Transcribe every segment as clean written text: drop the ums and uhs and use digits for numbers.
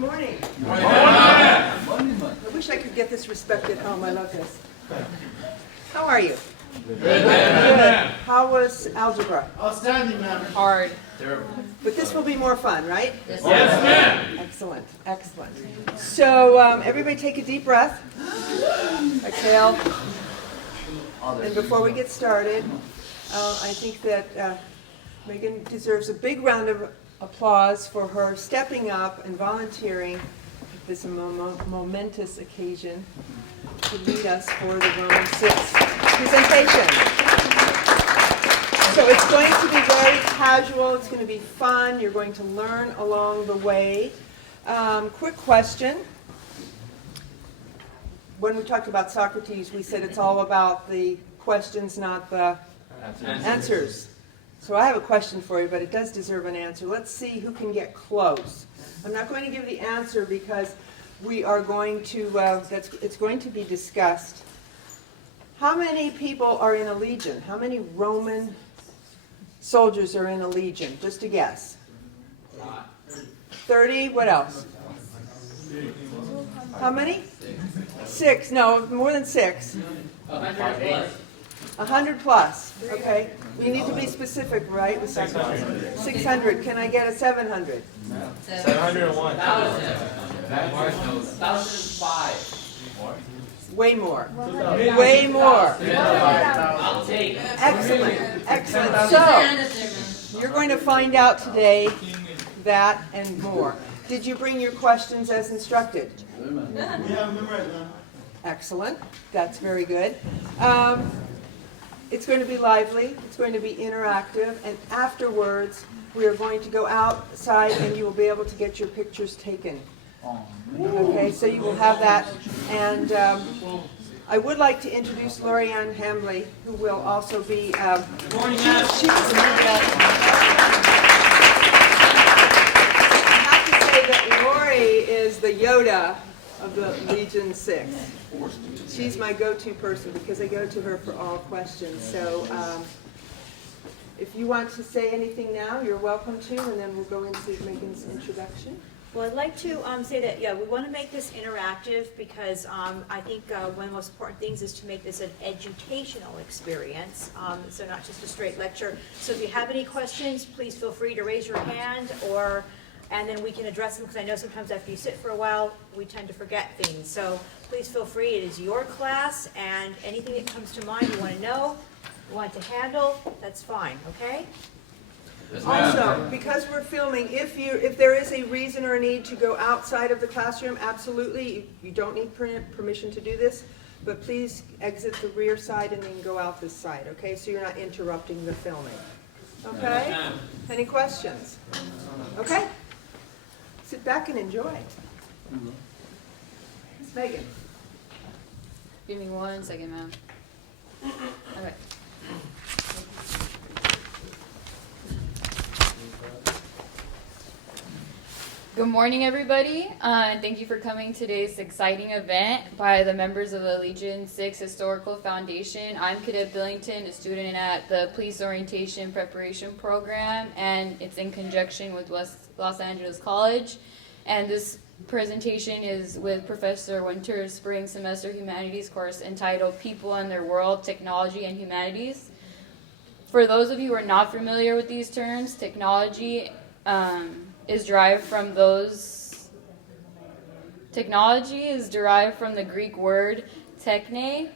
morning. I wish I could get this respect at home. I love this. How are you? Good. How was algebra? Outstanding, ma'am. Hard. But this will be more fun, right? Yes, ma'am. Excellent, excellent. So everybody take a deep breath. Exhale. And before we get started, I think that Megan deserves a big round of applause for her stepping up and volunteering at this momentous occasion to lead us for the Roman 6 presentation. So it's going to be very casual, it's going to be fun, you're going to learn along the way. Quick question. When we talked about Socrates, we said it's all about the questions, not the answers. So I have a question for you, but it does deserve an answer. Let's see who can get close. I'm not going to give the answer because we are going to, it's going to be discussed. How many people are in a legion? How many Roman soldiers are in a legion? Just a guess. 30? What else? How many? 6. No, more than 6. 100 plus. Okay. You need to be specific, right? With 600. Can I get a 700? 701. 1,005. Way more. Way more. I'll take it. Excellent. Excellent. So, you're going to find out today that and more. Did you bring your questions as instructed? We have memorized them. Excellent. That's very good. It's going to be lively. It's going to be interactive. And afterwards, we are going to go outside and you will be able to get your pictures taken. Okay, so you will have that. And I would like to introduce Lorianne Hambley, who will also be... I have to say that Lori is the Yoda of the Legion 6. She's my go-to person because I go to her for all questions. So if you want to say anything now, you're welcome to, and then we'll go into Megan's introduction. Well, I'd like to say that, yeah, we want to make this interactive because I think one of the most important things is to make this an edutational experience, so not just a straight lecture. So if you have any questions, please feel free to raise your hand, and then we can address them, because I know sometimes after you sit for a while, we tend to forget things. So please feel free. It is your class, and anything that comes to mind you want to know, you want to handle, that's fine, okay? Also, because we're filming, if there is a reason or a need to go outside of the classroom, absolutely, you don't need permission to do this, but please exit the rear side and then go out this side, okay? So you're not interrupting the filming. Okay? Any questions? Okay? Sit back and enjoy. It's Megan. Give me 1 second, ma'am. Okay. Good morning, everybody. Thank you for coming to today's exciting event by the members of the Legion 6 Historical Foundation. I'm Cadet Billington, a student at the Police Orientation Preparation Program, and it's in conjunction with Los Angeles College. And this presentation is with Professor Winter's Spring Semester Humanities course entitled People and Their World, Technology and Humanities. For those of you who are not familiar with these terms, technology is derived from the Greek word techne,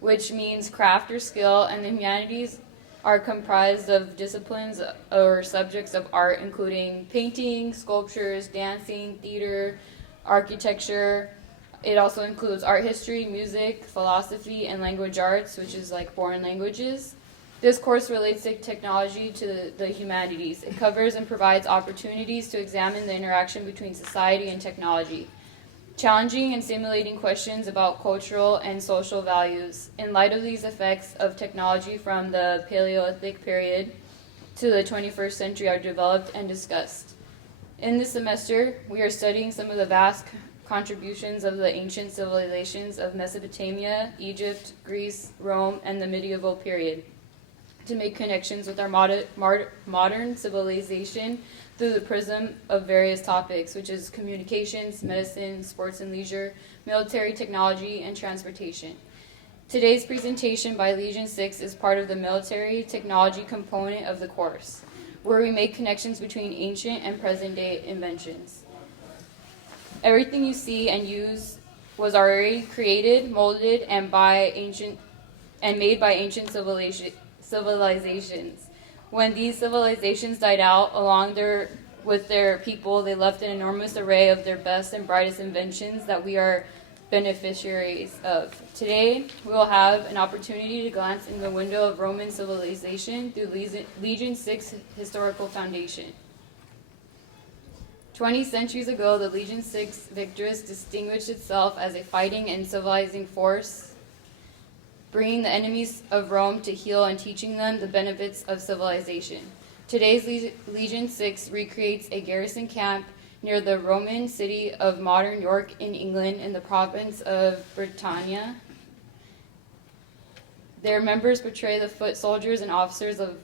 which means craft or skill, and the humanities are comprised of disciplines or subjects of art, including painting, sculptures, dancing, theater, architecture. It also includes art history, music, philosophy, and language arts, which is like foreign languages. This course relates to technology to the humanities. It covers and provides opportunities to examine the interaction between society and technology, challenging and stimulating questions about cultural and social values. In light of these effects of technology from the Paleolithic period to the 21st century are developed and discussed. In this semester, we are studying some of the vast contributions of the ancient civilizations of Mesopotamia, Egypt, Greece, Rome, and the medieval period, to make connections with our modern civilization through the prism of various topics, which is communications, medicine, sports and leisure, military technology, and transportation. Today's presentation by Legion 6 is part of the military technology component of the course, where we make connections between ancient and present-day inventions. Everything you see and use was already created, molded, and made by ancient civilizations. When these civilizations died out, along with their people, they left an enormous array of their best and brightest inventions that we are beneficiaries of. Today, we will have an opportunity to glance in the window of Roman civilization through Legion 6 historical foundation. 20 centuries ago, the Legion 6 victors distinguished itself as a fighting and civilizing force, bringing the enemies of Rome to heel and teaching them the benefits of civilization. Today's Legion 6 recreates a garrison camp near the Roman city of modern York in England in the province of Britannia. Their members portray the foot soldiers and officers of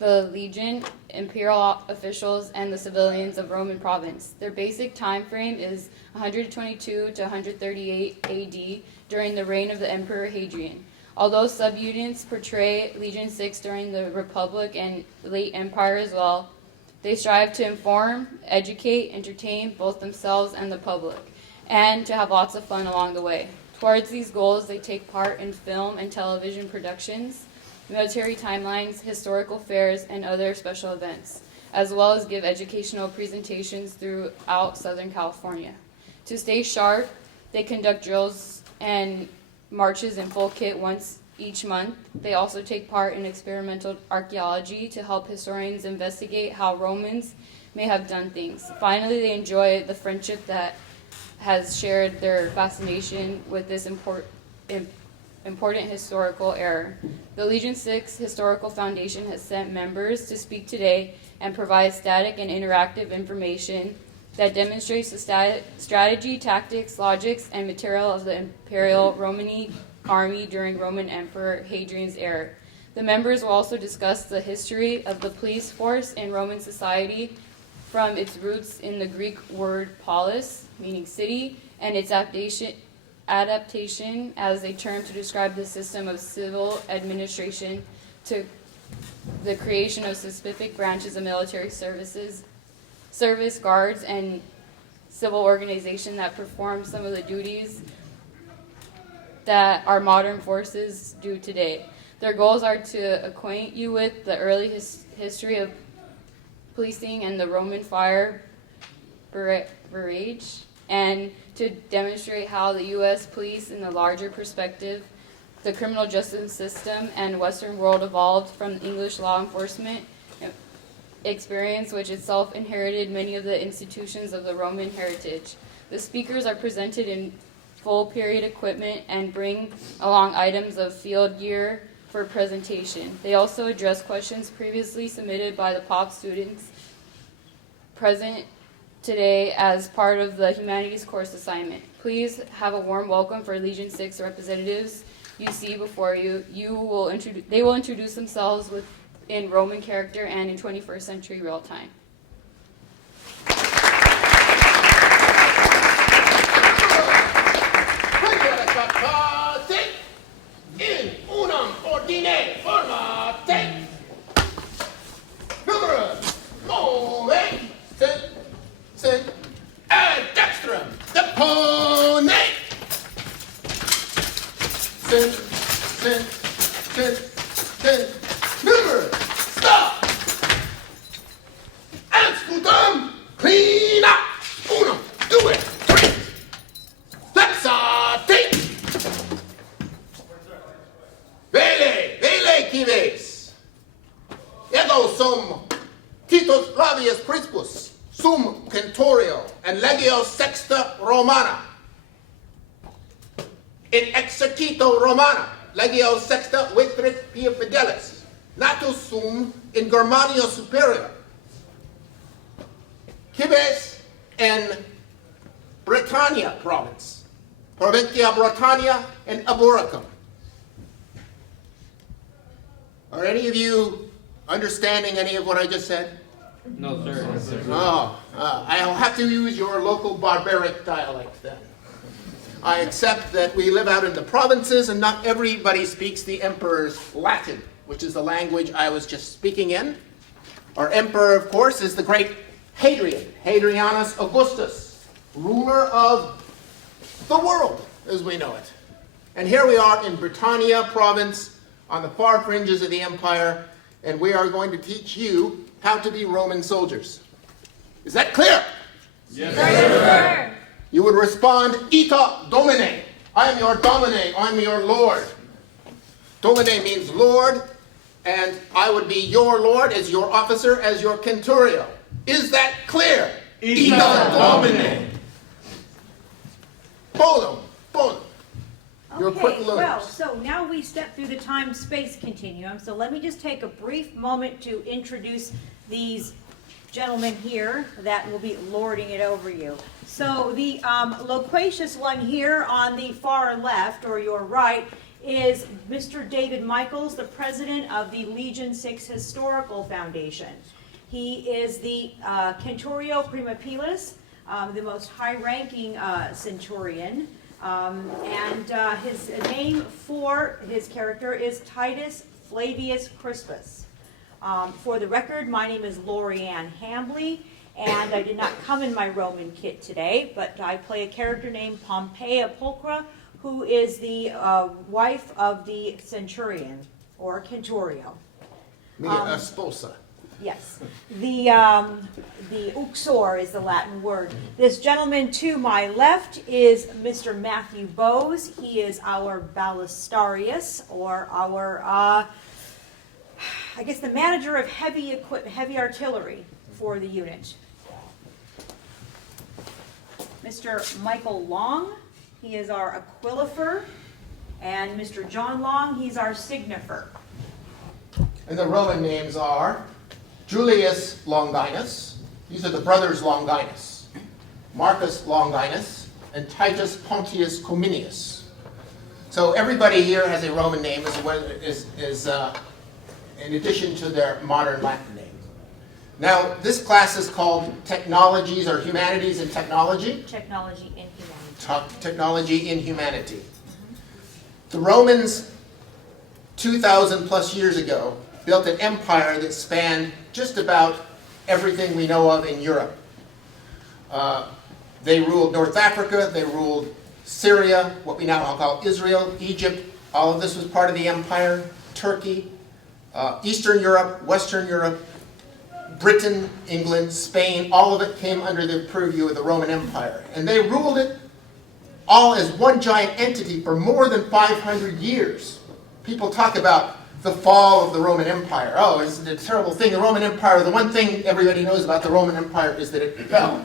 the Legion, imperial officials, and the civilians of Roman province. Their basic time frame is 122 to 138 AD during the reign of the Emperor Hadrian. Although subunits portray Legion 6 during the Republic and late Empire as well, they strive to inform, educate, entertain both themselves and the public, and to have lots of fun along the way. Towards these goals, they take part in film and television productions, military timelines, historical fairs, and other special events, as well as give educational presentations throughout Southern California. To stay sharp, they conduct drills and marches in full kit once each month. They also take part in experimental archaeology to help historians investigate how Romans may have done things. Finally, they enjoy the friendship that has shared their fascination with this important historical era. The Legion 6 Historical Foundation has sent members to speak today and provide static and interactive information that demonstrates the strategy, tactics, logics, and material of the Imperial Roman army during Roman Emperor Hadrian's era. The members will also discuss the history of the police force in Roman society from its roots in the Greek word polis, meaning city, and its adaptation as a term to describe the system of civil administration to the creation of specific branches of military service guards, and civil organization that perform some of the duties that our modern forces do today. Their goals are to acquaint you with the early history of policing and the Roman fire barrage, and to demonstrate how the U.S. police, in the larger perspective, the criminal justice system and Western world evolved from English law enforcement experience, which itself inherited many of the institutions of the Roman heritage. The speakers are presented in full period equipment and bring along items of field gear for presentation. They also address questions previously submitted by the POP students present today as part of the Humanities course assignment. Please have a warm welcome for Legion 6 representatives you see before you. They will introduce themselves in Roman character and in 21st century real time. In unum ordine formate. Numerus move sit ad dextrum depone. Sit. Numerus stop. And scutum clean up. Unum, do it. Three. Flexate. Vele cives. Ego sum Titus Flavius Crispus, sum centurio and legio sexta Romana. In exercito Romana, legio sexta vitrit pia fidelis, natus sum in Germania superior. Cives in Britannia province, Provincia Britannia and Aboricum. Are any of you understanding any of what I just said? No, sir. Oh, I'll have to use your local barbaric dialect then. I accept that we live out in the provinces and not everybody speaks the emperor's Latin, which is the language I was just speaking in. Our emperor, of course, is the great Hadrian, Hadrianus Augustus, ruler of the world as we know it. And here we are in Britannia province on the far fringes of the empire, and we are going to teach you how to be Roman soldiers. Is that clear? Yes, Sir. You would respond, Ita Domine. I am your Domine. I am your Lord. Domine means Lord, and I would be your Lord as your officer, as your centurio. Is that clear? Ita Domine. Bono. Your quick Okay, learners. well, so now we step through the time-space continuum, so let me just take a brief moment to introduce these gentlemen here that will be lording it over you. So the loquacious one here on the far left, or your right, is Mr. David Michaels, the president of the Legion 6 Historical Foundation. He is the Centurio Prima Pilis, the most high-ranking centurion. And his name for his character is Titus Flavius Crispus. For the record, my name is Lori Ann Hambley, and I did not come in my Roman kit today, but I play a character named Pompeia Pulchra, who is the wife of the centurion, or centurio. Mia sposa. Yes. The uxor is the Latin word. This gentleman to my left is Mr. Matthew Bowes. He is our ballistarius, or our, I guess, the manager of heavy artillery for the unit. Mr. Michael Long, he is our aquilifer. And Mr. John Long, he's our signifer. And the Roman names are Julius Longinus. These are the brothers Longinus. Marcus Longinus and Titus Pontius Cominius. So everybody here has a Roman name in addition to their modern Latin name. Now, this class is called Technologies or Humanities and Technology. Technology in humanity. Technology in Humanity. The Romans, 2,000 plus years ago, built an empire that spanned just about everything we know of in Europe. They ruled North Africa, they ruled Syria, what we now call Israel, Egypt. All of this was part of the empire. Turkey, Eastern Europe, Western Europe, Britain, England, Spain, all of it came under the purview of the Roman Empire. And they ruled it all as one giant entity for more than 500 years. People talk about the fall of the Roman Empire. Oh, it's a terrible thing. The Roman Empire, the one thing everybody knows about the Roman Empire is that it fell.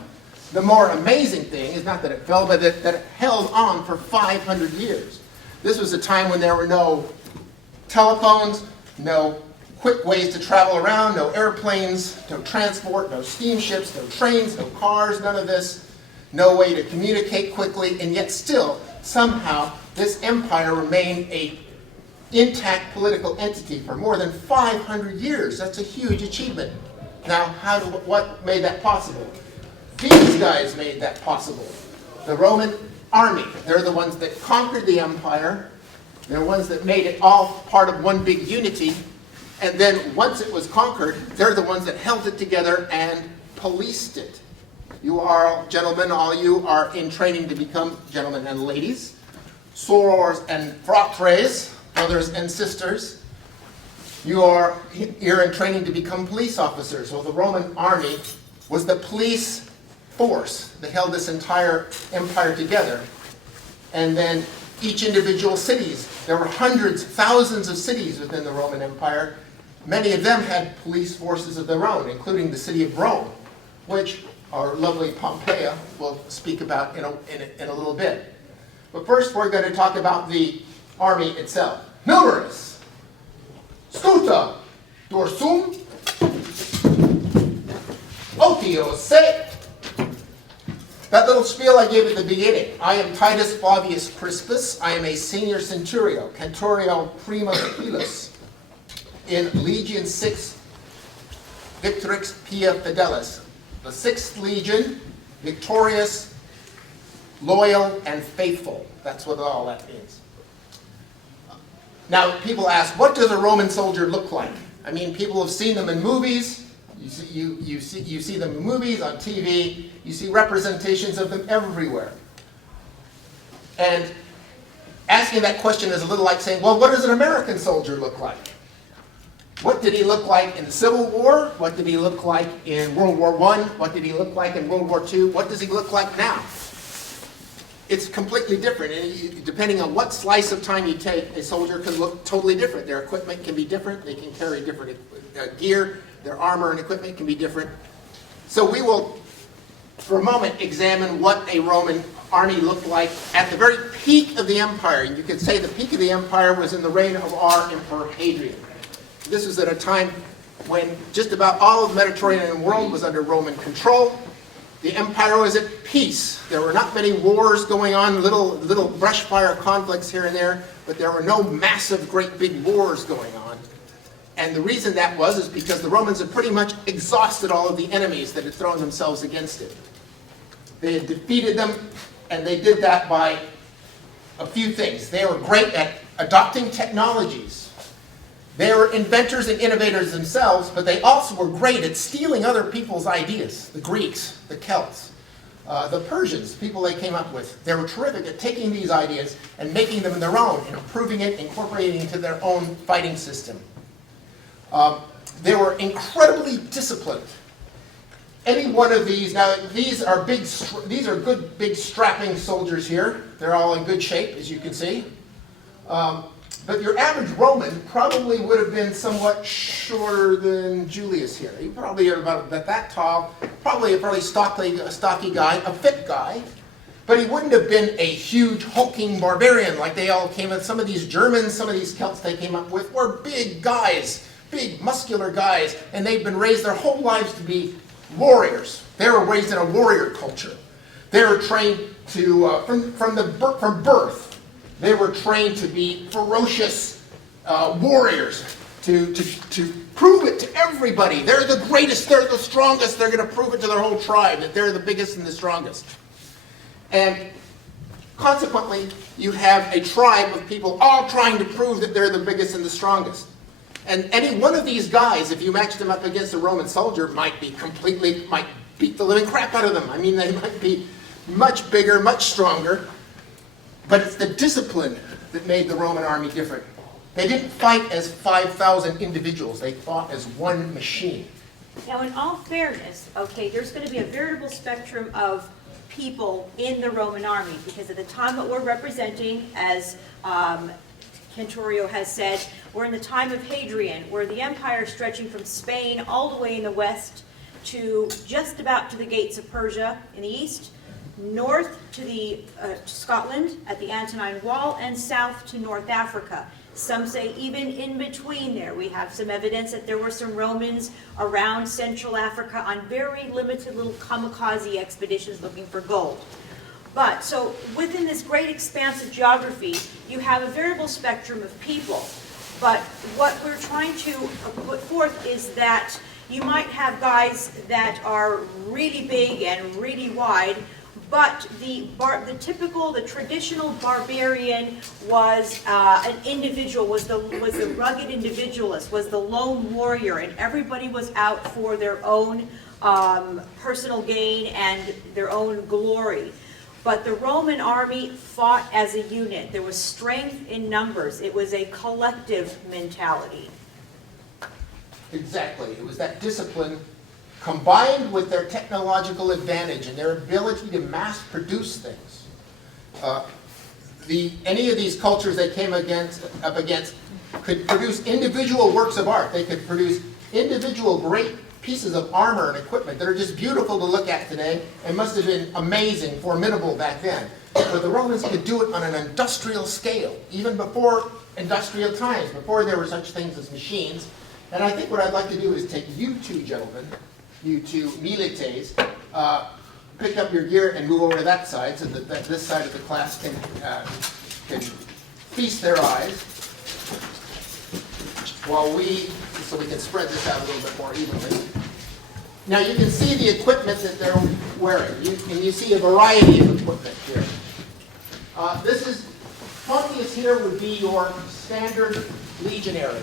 The more amazing thing is not that it fell, but that it held on for 500 years. This was a time when there were no telephones, no quick ways to travel around, no airplanes, no transport, no steamships, no trains, no cars, none of this. No way to communicate quickly, and yet still, somehow, this empire remained a intact political entity for more than 500 years. That's a huge achievement. Now, what made that possible? These guys made that possible. The Roman army. They're the ones that conquered the empire. They're the ones that made it all part of one big unity. And then once it was conquered, they're the ones that held it together and policed it. You are, gentlemen, all you are in training to become gentlemen and ladies, sorors and fratres, brothers and sisters. You're in training to become police officers. So the Roman army was the police force that held this entire empire together. And then each individual cities, there were hundreds, thousands of cities within the Roman Empire. Many of them had police forces of their own, including the city of Rome, which our lovely Pompeia will speak about in a little bit. But first we're going to talk about the army itself. Numerous. Scuta dorsum otio se. That little spiel I gave at the beginning. I am Titus Flavius Crispus. I am a senior centurio, Centurio Prima Pilis, in Legion 6 victrix pia fidelis. The 6th legion, victorious, loyal, and faithful. That's what all that means. Now, people ask, what does a Roman soldier look like? I mean, people have seen them in movies. You see them in movies, on TV. You see representations of them everywhere. And asking that question is a little like saying, well, what does an American soldier look like? What did he look like in the Civil War? What did he look like in World War I? What did he look like in World War II? What does he look like now? It's completely different. And depending on what slice of time you take, a soldier can look totally different. Their equipment can be different. They can carry different gear. Their armor and equipment can be different. So we will, for a moment, examine what a Roman army looked like at the very peak of the empire. And you could say the peak of the empire was in the reign of our Emperor Hadrian. This was at a time when just about all of the Mediterranean world was under Roman control. The empire was at peace. There were not many wars going on, little brush fire conflicts here and there, but there were no massive, great big wars going on. And the reason that was is because the Romans had pretty much exhausted all of the enemies that had thrown themselves against it. They had defeated them, and they did that by a few things. They were great at adopting technologies. They were inventors and innovators themselves, but they also were great at stealing other people's ideas. The Greeks, the Celts, the Persians, people they came up with. They were terrific at taking these ideas and making them their own, and improving it, incorporating it into their own fighting system. They were incredibly disciplined. Any one of these, now these are good, big, strapping soldiers here. They're all in good shape, as you can see. But your average Roman probably would have been somewhat shorter than Julius here. He probably about that tall, probably a fairly stocky guy, a fit guy. But he wouldn't have been a huge hulking barbarian like they all came with. Some of these Germans, some of these Celts they came up with were big guys, big muscular guys, and they'd been raised their whole lives to be warriors. They were raised in a warrior culture. They were trained to, from birth. They were trained to be ferocious warriors, to prove it to everybody. They're the greatest, they're the strongest, they're going to prove it to their whole tribe that they're the biggest and the strongest. And consequently, you have a tribe of people all trying to prove that they're the biggest and the strongest. And any one of these guys, if you match them up against a Roman soldier, might beat the living crap out of them. I mean, they might be much bigger, much stronger. But it's the discipline that made the Roman army different. They didn't fight as 5,000 individuals. They fought as one machine. Now, in all fairness, okay, there's going to be a veritable spectrum of people in the Roman army, because at the time that we're representing, as Cantorio has said, we're in the time of Hadrian, where the empire is stretching from Spain all the way in the west to just about to the gates of Persia in the east, north to Scotland at the Antonine Wall, and south to North Africa. Some say even in between there. We have some evidence that there were some Romans around Central Africa on very limited little kamikaze expeditions looking for gold. But, so within this great expanse of geography, you have a variable spectrum of people. But what we're trying to put forth is that you might have guys that are really big and really wide, but the traditional barbarian was an individual, was the rugged individualist, was the lone warrior, and everybody was out for their own personal gain and their own glory. But the Roman army fought as a unit. There was strength in numbers. It was a collective mentality. Exactly. It was that discipline combined with their technological advantage and their ability to mass produce things. Any of these cultures they came up against could produce individual works of art. They could produce individual great pieces of armor and equipment that are just beautiful to look at today and must have been amazing, formidable back then. But the Romans could do it on an industrial scale, even before industrial times, before there were such things as machines. And I think what I'd like to do is take you two gentlemen, you two milites, pick up your gear and move over to that side so that this side of the class can feast their eyes while so we can spread this out a little bit more evenly. Now you can see the equipment that they're wearing, and you see a variety of equipment here. Pontius here would be your standard legionary.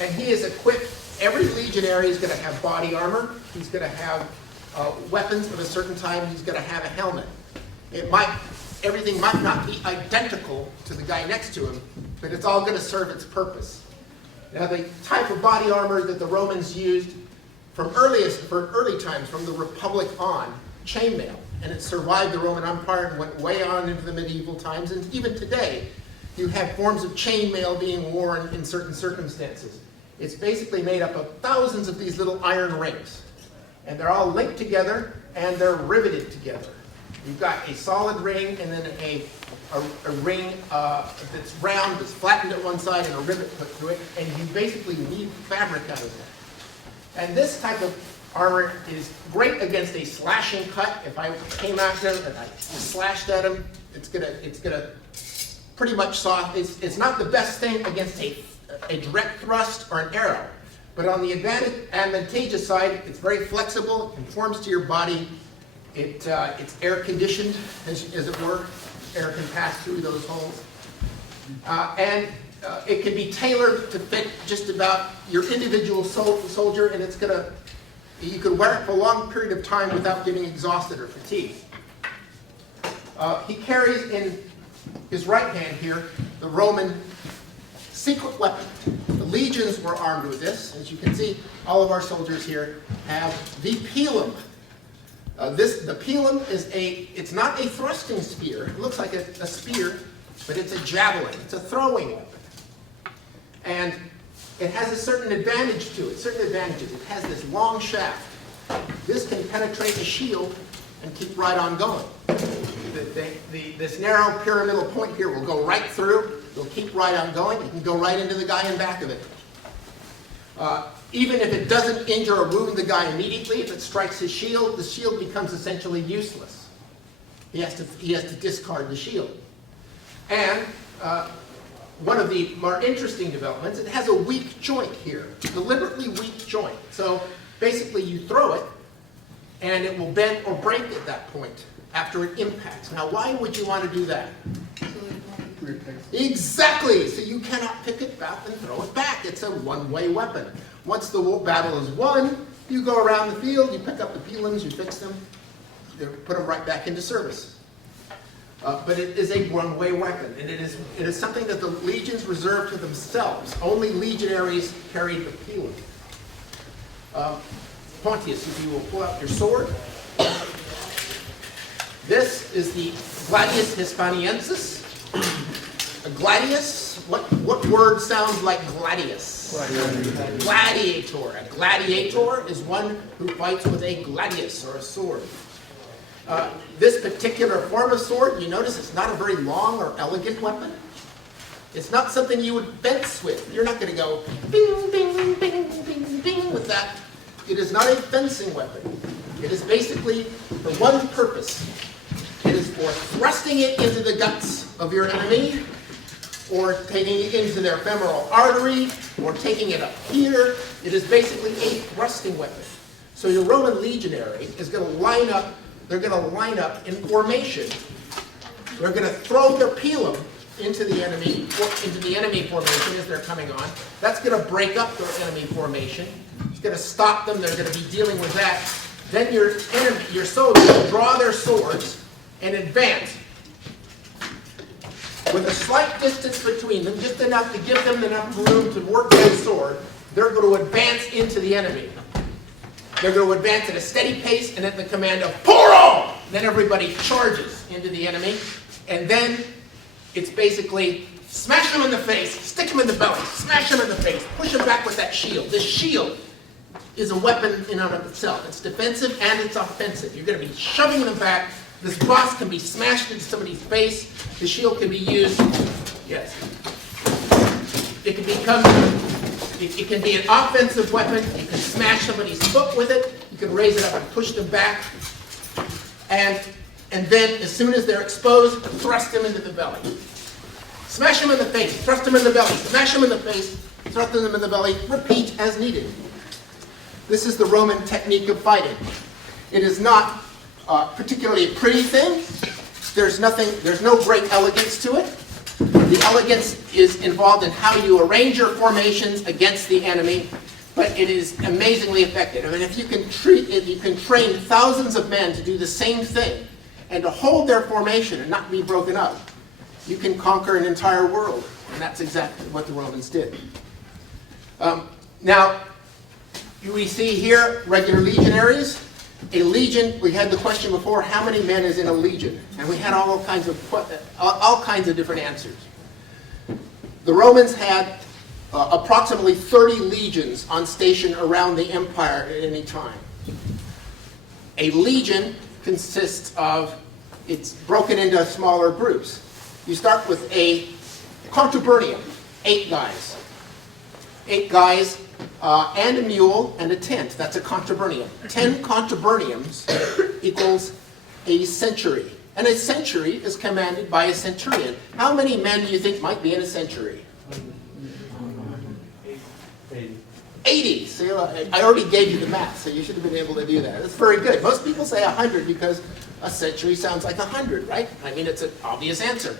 And he is equipped, every legionary is going to have body armor, he's going to have weapons of a certain type, he's going to have a helmet. Everything might not be identical to the guy next to him, but it's all going to serve its purpose. Now the type of body armor that the Romans used for early times, from the Republic on, chainmail. And it survived the Roman Empire and went way on into the medieval times. And even today, you have forms of chainmail being worn in certain circumstances. It's basically made up of thousands of these little iron rings. And they're all linked together, and they're riveted together. You've got a solid ring, and then a ring that's round, that's flattened at one side, and a rivet put through it. And you basically weave fabric out of that. And this type of armor is great against a slashing cut. If I came after him and I slashed at him, it's gonna pretty much soft. It's not the best thing against a direct thrust or an arrow. But on the advantageous side, it's very flexible, it conforms to your body. It's air conditioned, as it were. Air can pass through those holes. And it can be tailored to fit just about your individual soldier, and you could wear it for a long period of time without getting exhausted or fatigued. He carries in his right hand here the Roman secret weapon. The legions were armed with this. As you can see, all of our soldiers here have the pilum. The pilum it's not a thrusting spear. It looks like a spear, but it's a javelin. It's a throwing weapon. And it has a certain advantage to it, certain advantages. It has this long shaft. This can penetrate a shield and keep right on going. This narrow pyramidal point here will go right through. It'll keep right on going. It can go right into the guy in back of it. Even if it doesn't injure or wound the guy immediately, if it strikes his shield, the shield becomes essentially useless. He has to discard the shield. And one of the more interesting developments, it has a weak joint here, deliberately weak joint. So basically you throw it, and it will bend or break at that point after it impacts. Now why would you want to do that? Exactly! So you cannot pick it up and throw it back. It's a one-way weapon. Once the battle is won, you go around the field, you pick up the pilums, you fix them, you put them right back into service. But it is a one-way weapon, and it is something that the legions reserved to themselves. Only legionaries carried the pilum. Pontius, if you will pull out your sword. This is the Gladius Hispaniensis. A gladius, what word sounds like gladius? Gladiator. A gladiator is one who fights with a gladius, or a sword. This particular form of sword, you notice it's not a very long or elegant weapon. It's not something you would fence with. You're not going to go bing, bing, bing, bing, bing with that. It is not a fencing weapon. It is basically for one purpose. It is for thrusting it into the guts of your enemy, or taking it into their femoral artery, or taking it up here. It is basically a thrusting weapon. So your Roman legionary is going to line up, they're going to line up in formation. They're going to throw their pilum into the enemy formation as they're coming on. That's going to break up their enemy formation. It's going to stop them. They're going to be dealing with that. Then your soldiers draw their swords and advance with a slight distance between them, just enough to give them enough room to work their sword. They're going to advance into the enemy. They're going to advance at a steady pace, and at the command of "pour on!" then everybody charges into the enemy, and then it's basically smash them in the face, stick them in the belly, smash them in the face, push them back with that shield. This shield is a weapon in and of itself. It's defensive and it's offensive. You're going to be shoving them back. This boss can be smashed into somebody's face. The shield can be used. Yes. It can be an offensive weapon. You can smash somebody's foot with it. You can raise it up and push them back. And then, as soon as they're exposed, thrust them into the belly. Smash them in the face. Thrust them in the belly. Smash them in the face. Thrust them in the belly. Repeat as needed. This is the Roman technique of fighting. It is not particularly a pretty thing. There's no great elegance to it. The elegance is involved in how you arrange your formations against the enemy, but it is amazingly effective. I mean, if you can train thousands of men to do the same thing and to hold their formation and not be broken up, you can conquer an entire world. And that's exactly what the Romans did. Now, we see here regular legionaries. A legion, we had the question before, how many men is in a legion? And we had all kinds of different answers. The Romans had approximately 30 legions on station around the empire at any time. A legion consists of, it's broken into smaller groups. You start with a contubernium, 8 guys. 8 guys and a mule and a tent. That's a contubernium. 10 contuberniums equals a century. And a century is commanded by a centurion. How many men do you think might be in a century? 80. See, I already gave you the math, so you should have been able to do that. That's very good. Most people say 100 because a century sounds like 100, right? I mean, it's an obvious answer.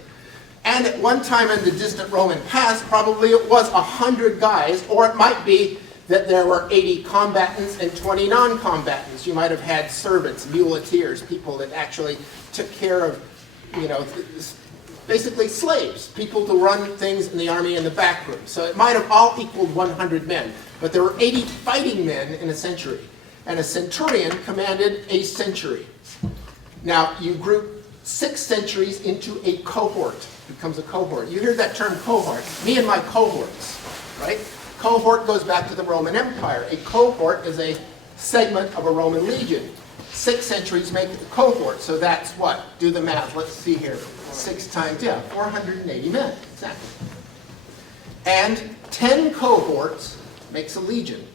And at one time in the distant Roman past, probably it was 100 guys, or it might be that there were 80 combatants and 20 non-combatants. You might have had servants, muleteers, people that actually took care of, basically slaves, people to run things in the army in the back room. So it might have all equaled 100 men. But there were 80 fighting men in a century. And a centurion commanded a century. Now, you group 6 centuries into a cohort. It becomes a cohort. You hear that term cohort. Me and my cohorts, right? Cohort goes back to the Roman Empire. A cohort is a segment of a Roman legion. 6 centuries make a cohort. So that's what? Do the math. Let's see here. 6 times, 480 men. Exactly. And 10 cohorts makes a legion.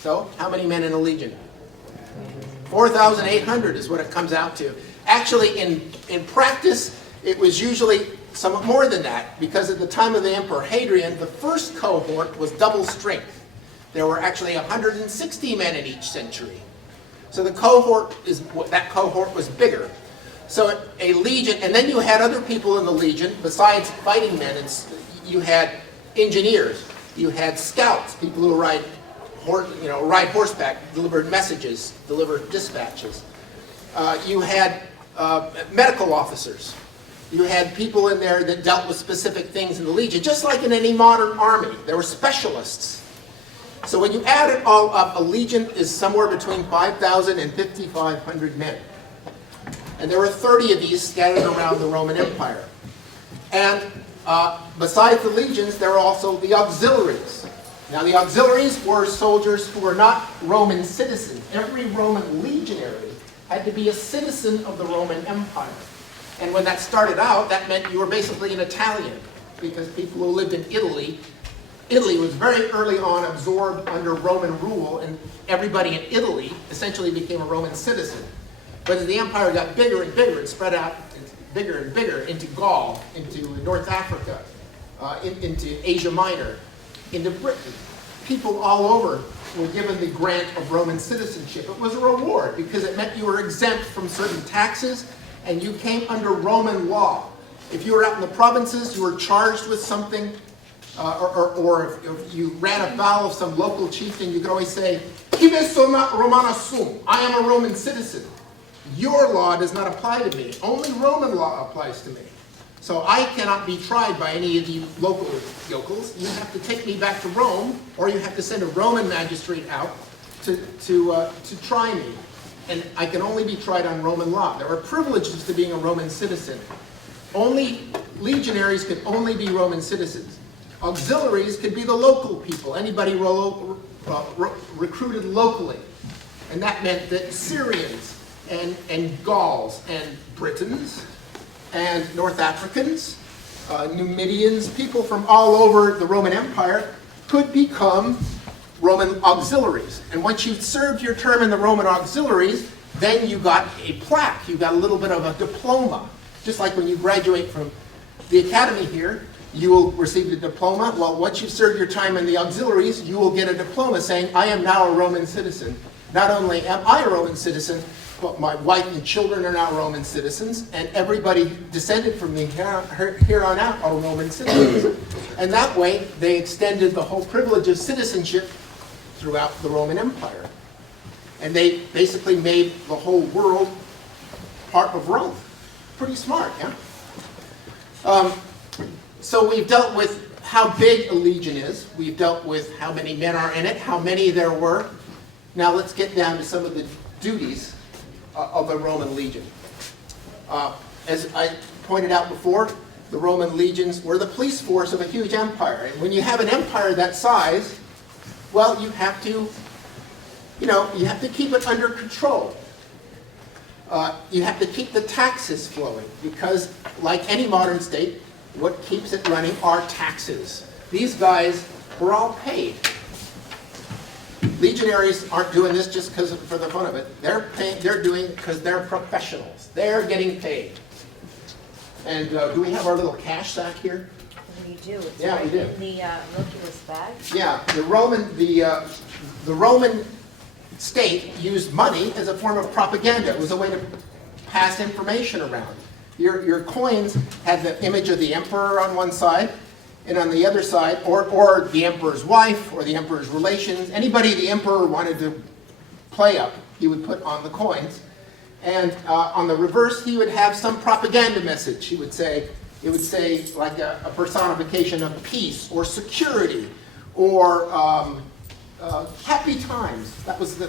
So, how many men in a legion? 4,800 is what it comes out to. Actually, in practice, it was usually somewhat more than that, because at the time of the Emperor Hadrian, the first cohort was double strength. There were actually 160 men in each century. So that cohort was bigger. So a legion, and then you had other people in the legion, besides fighting men. You had engineers, you had scouts, people who ride horseback, delivered messages, delivered dispatches. You had medical officers. You had people in there that dealt with specific things in the legion, just like in any modern army. There were specialists. So when you add it all up, a legion is somewhere between 5,000 and 5,500 men. And there were 30 of these scattered around the Roman Empire. And besides the legions, there were also the auxiliaries. Now the auxiliaries were soldiers who were not Roman citizens. Every Roman legionary had to be a citizen of the Roman Empire. And when that started out, that meant you were basically an Italian, because people who lived in Italy was very early on absorbed under Roman rule, and everybody in Italy essentially became a Roman citizen. But as the empire got bigger and bigger, it spread out bigger and bigger into Gaul, into North Africa, into Asia Minor, into Britain. People all over were given the grant of Roman citizenship. It was a reward because it meant you were exempt from certain taxes and you came under Roman law. If you were out in the provinces, you were charged with something, or if you ran afoul of some local chieftain, you could always say, "Ibe soma Romana sum," I am a Roman citizen. Your law does not apply to me. Only Roman law applies to me. So I cannot be tried by any of you local yokels. You have to take me back to Rome, or you have to send a Roman magistrate out to try me. And I can only be tried on Roman law. There are privileges to being a Roman citizen. Only legionaries could only be Roman citizens. Auxiliaries could be the local people, anybody recruited locally. And that meant that Syrians and Gauls and Britons and North Africans, Numidians, people from all over the Roman Empire could become Roman auxiliaries. And once you'd served your term in the Roman auxiliaries, then you got a plaque. You got a little bit of a diploma. Just like when you graduate from the academy here, you will receive a diploma. Well, once you've served your time in the auxiliaries, you will get a diploma saying, I am now a Roman citizen. Not only am I a Roman citizen, but my wife and children are now Roman citizens, and everybody descended from me here on out are Roman citizens. And that way, they extended the whole privilege of citizenship throughout the Roman Empire. And they basically made the whole world part of Rome. Pretty smart, yeah? So we've dealt with how big a legion is. We've dealt with how many men are in it, how many there were. Now let's get down to some of the duties of the Roman legion. As I pointed out before, the Roman legions were the police force of a huge empire. And when you have an empire that size, well, you have to keep it under control. You have to keep the taxes flowing because, like any modern state, what keeps it running are taxes. These guys were all paid. Legionaries aren't doing this just for the fun of it. They're doing it because they're professionals. They're getting paid. And do we have our little cash sack here? We do. It's Yeah, right we do. in the milky-less bag. Yeah, the Roman state used money as a form of propaganda. It was a way to pass information around. Your coins had the image of the emperor on one side, and on the other side, or the emperor's wife, or the emperor's relations, anybody the emperor wanted to play up, he would put on the coins. And on the reverse, he would have some propaganda message. It would say like a personification of peace, or security, or happy times. That was the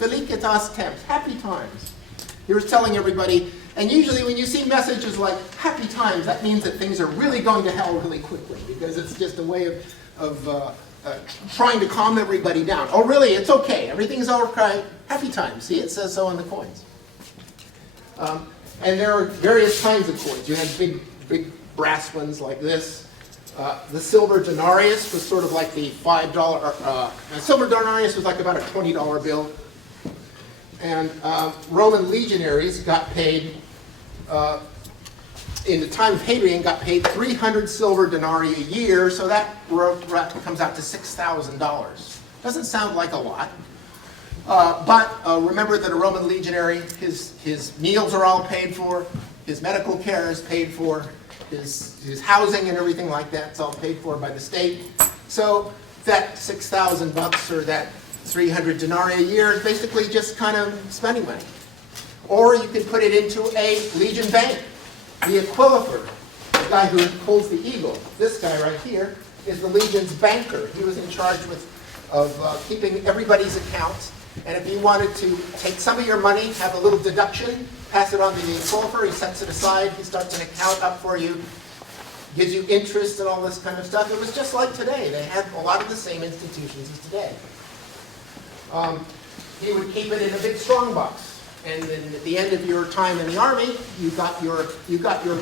Felicitas Temps, happy times. He was telling everybody, and usually when you see messages like happy times, that means that things are really going to hell really quickly, because it's just a way of trying to calm everybody down. Oh really, it's okay, everything's all right, happy times. See, it says so on the coins. And there are various kinds of coins. You had big brass ones like this. The silver denarius was sort of like the $5, the silver denarius was like about a $20 bill. And Roman legionaries got paid, in the time of Hadrian, got paid 300 silver denarii a year, so that comes out to $6,000. Doesn't sound like a lot. But remember that a Roman legionary, his meals are all paid for, his medical care is paid for, his housing and everything like that is all paid for by the state. So that $6,000 or that 300 denarii a year is basically just kind of spending money. Or you can put it into a legion bank. The Aquilifer, the guy who holds the eagle, this guy right here, is the legion's banker. He was in charge of keeping everybody's accounts. And if he wanted to take some of your money, have a little deduction, pass it on to the Aquilifer, he sets it aside, he starts an account up for you, gives you interest and all this kind of stuff. It was just like today. They had a lot of the same institutions as today. He would keep it in a big strongbox. And then at the end of your time in the army, you got your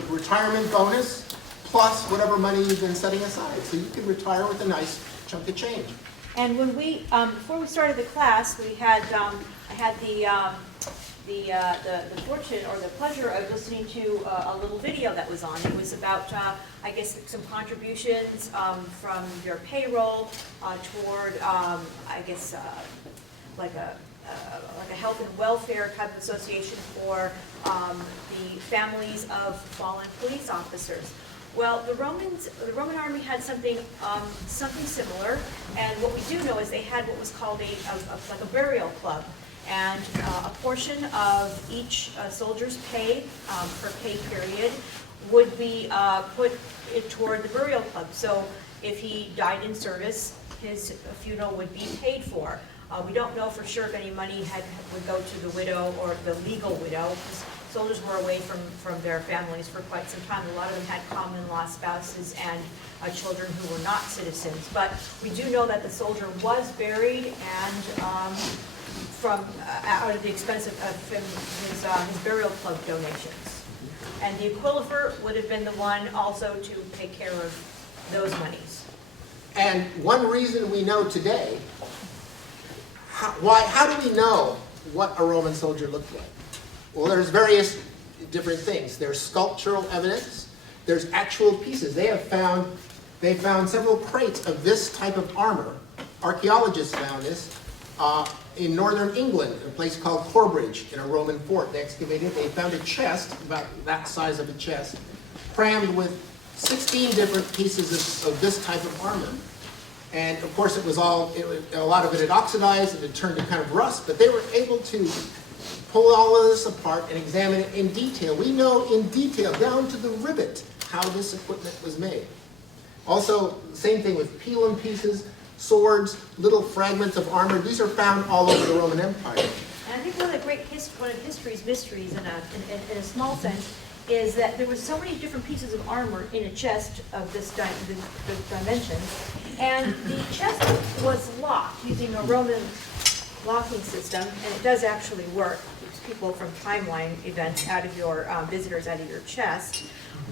retirement bonus plus whatever money you've been setting aside. So you could retire with a nice chunk of change. And when we, before we started the class, we had, I had the fortune or the pleasure of listening to a little video that was on. It was about, I guess, some contributions from their payroll toward, I guess, like a health and welfare type of association for the families of fallen police officers. Well, the Roman army had something similar, and what we do know is they had what was called like a burial club, and a portion of each soldier's pay per pay period would be put toward the burial club. So if he died in service, his funeral would be paid for. We don't know for sure if any money would go to the widow or the legal widow, because soldiers were away from their families for quite some time. A lot of them had common law spouses and children who were not citizens. But we do know that the soldier was buried, and from out of the expense of his burial club donations. And the Aquilifer would have been the one also to take care of those monies. And one reason we know today, how do we know what a Roman soldier looked like? Well, there's various different things. There's sculptural evidence. There's actual pieces. They have found they found several crates of this type of armor. Archaeologists found this in northern England, a place called Corbridge, in a Roman fort. They excavated, they found a chest, about that size of a chest, crammed with 16 different pieces of this type of armor. And of course a lot of it had oxidized and had turned to kind of rust, but they were able to pull all of this apart and examine it in detail. We know in detail, down to the rivet, how this equipment was made. Also, same thing with peel-in pieces, swords, little fragments of armor. These are found all over the Roman Empire. And I think one of history's mysteries in a small sense is that there were so many different pieces of armor in a chest of this the dimensions, and the chest was locked using a Roman locking system, and it does actually work. It keeps people from timeline events out of your visitors out of your chest.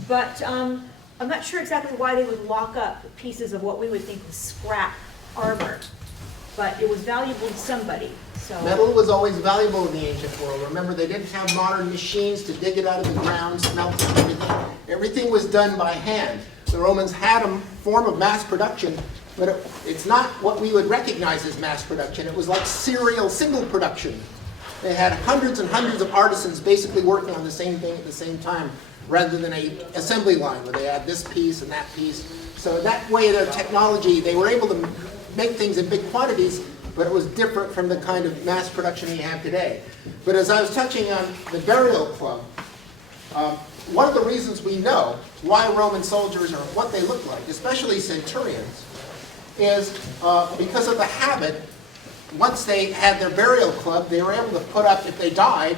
But I'm not sure exactly why they would lock up pieces of what we would think was scrap armor, but it was valuable to somebody. So Metal was always valuable in the ancient world. Remember, they didn't have modern machines to dig it out of the ground, smelt it, everything. Everything was done by hand. The Romans had a form of mass production, but it's not what we would recognize as mass production. It was like serial single production. They had hundreds and hundreds of artisans basically working on the same thing at the same time, rather than an assembly line where they had this piece and that piece. So that way their technology, they were able to make things in big quantities, but it was different from the kind of mass production we have today. But as I was touching on the burial club, one of the reasons we know why Roman soldiers are what they look like, especially centurions, is because of the habit. Once they had their burial club, they were able to put up, if they died,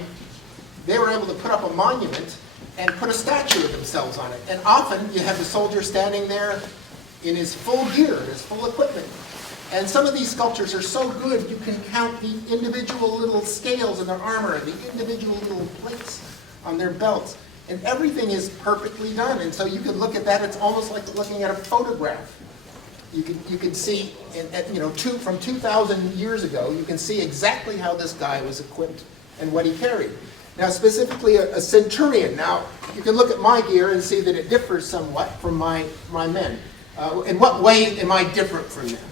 they were able to put up a monument and put a statue of themselves on it. And often you have the soldier standing there in his full gear, his full equipment. And some of these sculptures are so good, you can count the individual little scales in their armor and the individual little plates on their belts. And everything is perfectly done. And so you can look at that, it's almost like looking at a photograph. You can see, from 2,000 years ago, you can see exactly how this guy was equipped and what he carried. Now, specifically a centurion. Now, you can look at my gear and see that it differs somewhat from my men. In what way am I different from them?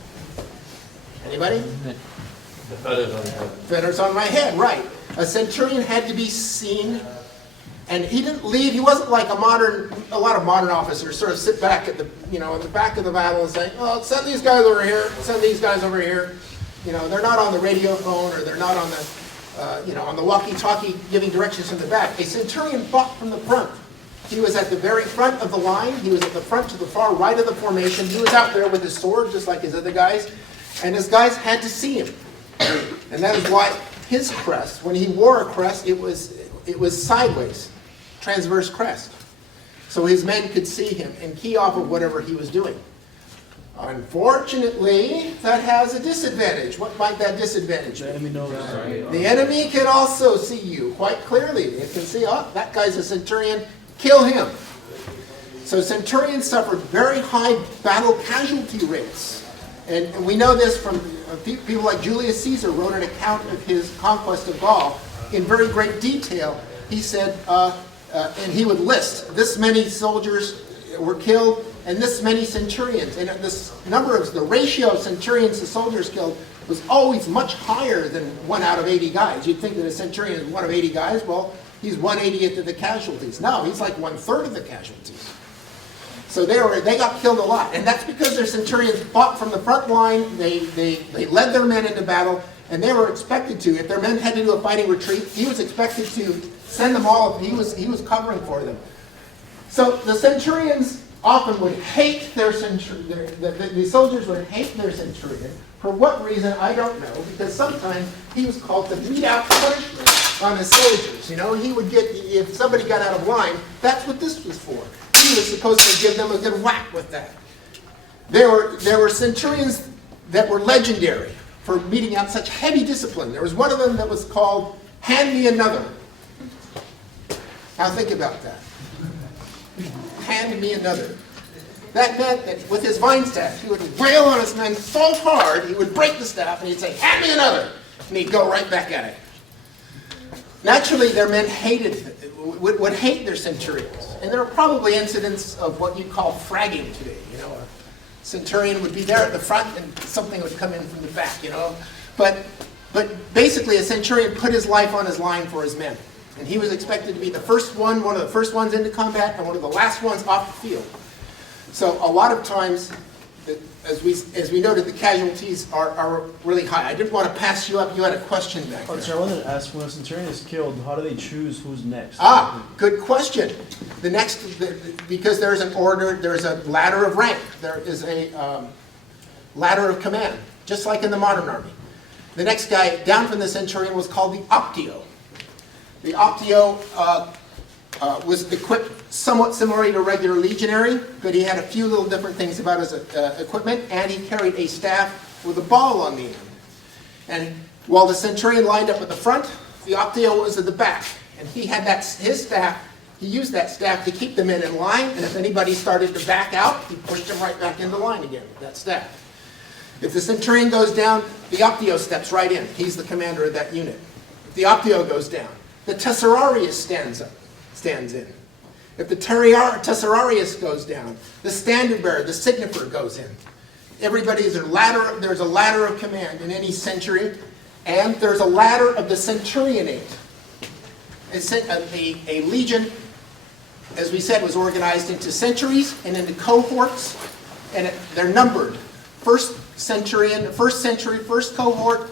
Anybody? The feathers on the head. Feathers on my head, right. A centurion had to be seen, and he didn't leave. He wasn't like a lot of modern officers sort of sit back at in the back of the battle and say, "Oh, send these guys over here, send these guys over here." They're not on the radio phone, or they're not on the walkie-talkie giving directions from the back. A centurion fought from the front. He was at the very front of the line. He was at the front to the far right of the formation. He was out there with his sword, just like his other guys. And his guys had to see him. And that is why his crest, when he wore a crest, it was sideways, transverse crest. So his men could see him and key off of whatever he was doing. Unfortunately, that has a disadvantage. What might that disadvantage be? The enemy knows. The enemy can also see you quite clearly. They can see, oh, that guy's a centurion, kill him. So centurions suffered very high battle casualty rates. And we know this from people like Julius Caesar wrote an account of his conquest of Gaul in very great detail. He said, and he would list, this many soldiers were killed and this many centurions. And the ratio of centurions to soldiers killed was always much higher than 1 out of 80 guys. You'd think that a centurion is 1 of 80 guys. Well, he's 1/80th of the casualties. No, he's like 1/3 of the casualties. So they got killed a lot, and that's because their centurions fought from the front line. They led their men into battle, and they were expected to. If their men had to do a fighting retreat, he was expected to send them all. He was covering for them. So the centurions often would hate their centurion. The soldiers would hate their centurion. For what reason, I don't know, because sometimes he was called to mete out punishment on his soldiers. He would get, if somebody got out of line, that's what this was for. He was supposed to give them a good whack with that. There were centurions that were legendary for meting out such heavy discipline. There was one of them that was called "Hand me another." Now think about that. Hand me another. That meant that with his vine staff, he would wail on his men so hard, he would break the staff and he'd say, "Hand me another," and he'd go right back at it. Naturally, their men would hate their centurions. And there are probably incidents of what you call fragging today. Centurion would be there at the front and something would come in from the back, you know. But basically a centurion put his life on his line for his men. And he was expected to be the first one of the first ones into combat and one of the last ones off the field. So a lot of times, as we noted, the casualties are really high. I didn't want to pass you up. You had a question back there. Sir, I wanted to ask, when a centurion is killed, how do they choose who's next? Good question. The next, because there's an order, there's a ladder of rank. There is a ladder of command, just like in the modern army. The next guy down from the centurion was called the optio. The optio was equipped somewhat similarly to a regular legionary, but he had a few little different things about his equipment, and he carried a staff with a ball on the end. And while the centurion lined up at the front, the optio was at the back, and he had his staff. He used that staff to keep the men in line, and if anybody started to back out, he pushed them right back into line again with that staff. If the centurion goes down, the optio steps right in. He's the commander of that unit. If the optio goes down, the tesserarius stands in. If the tesserarius goes down, the standard bearer, the signifer, goes in. There's a ladder of command in any century, and there's a ladder of the centurionate. A legion, as we said, was organized into centuries and into cohorts, and they're numbered. First century, first cohort,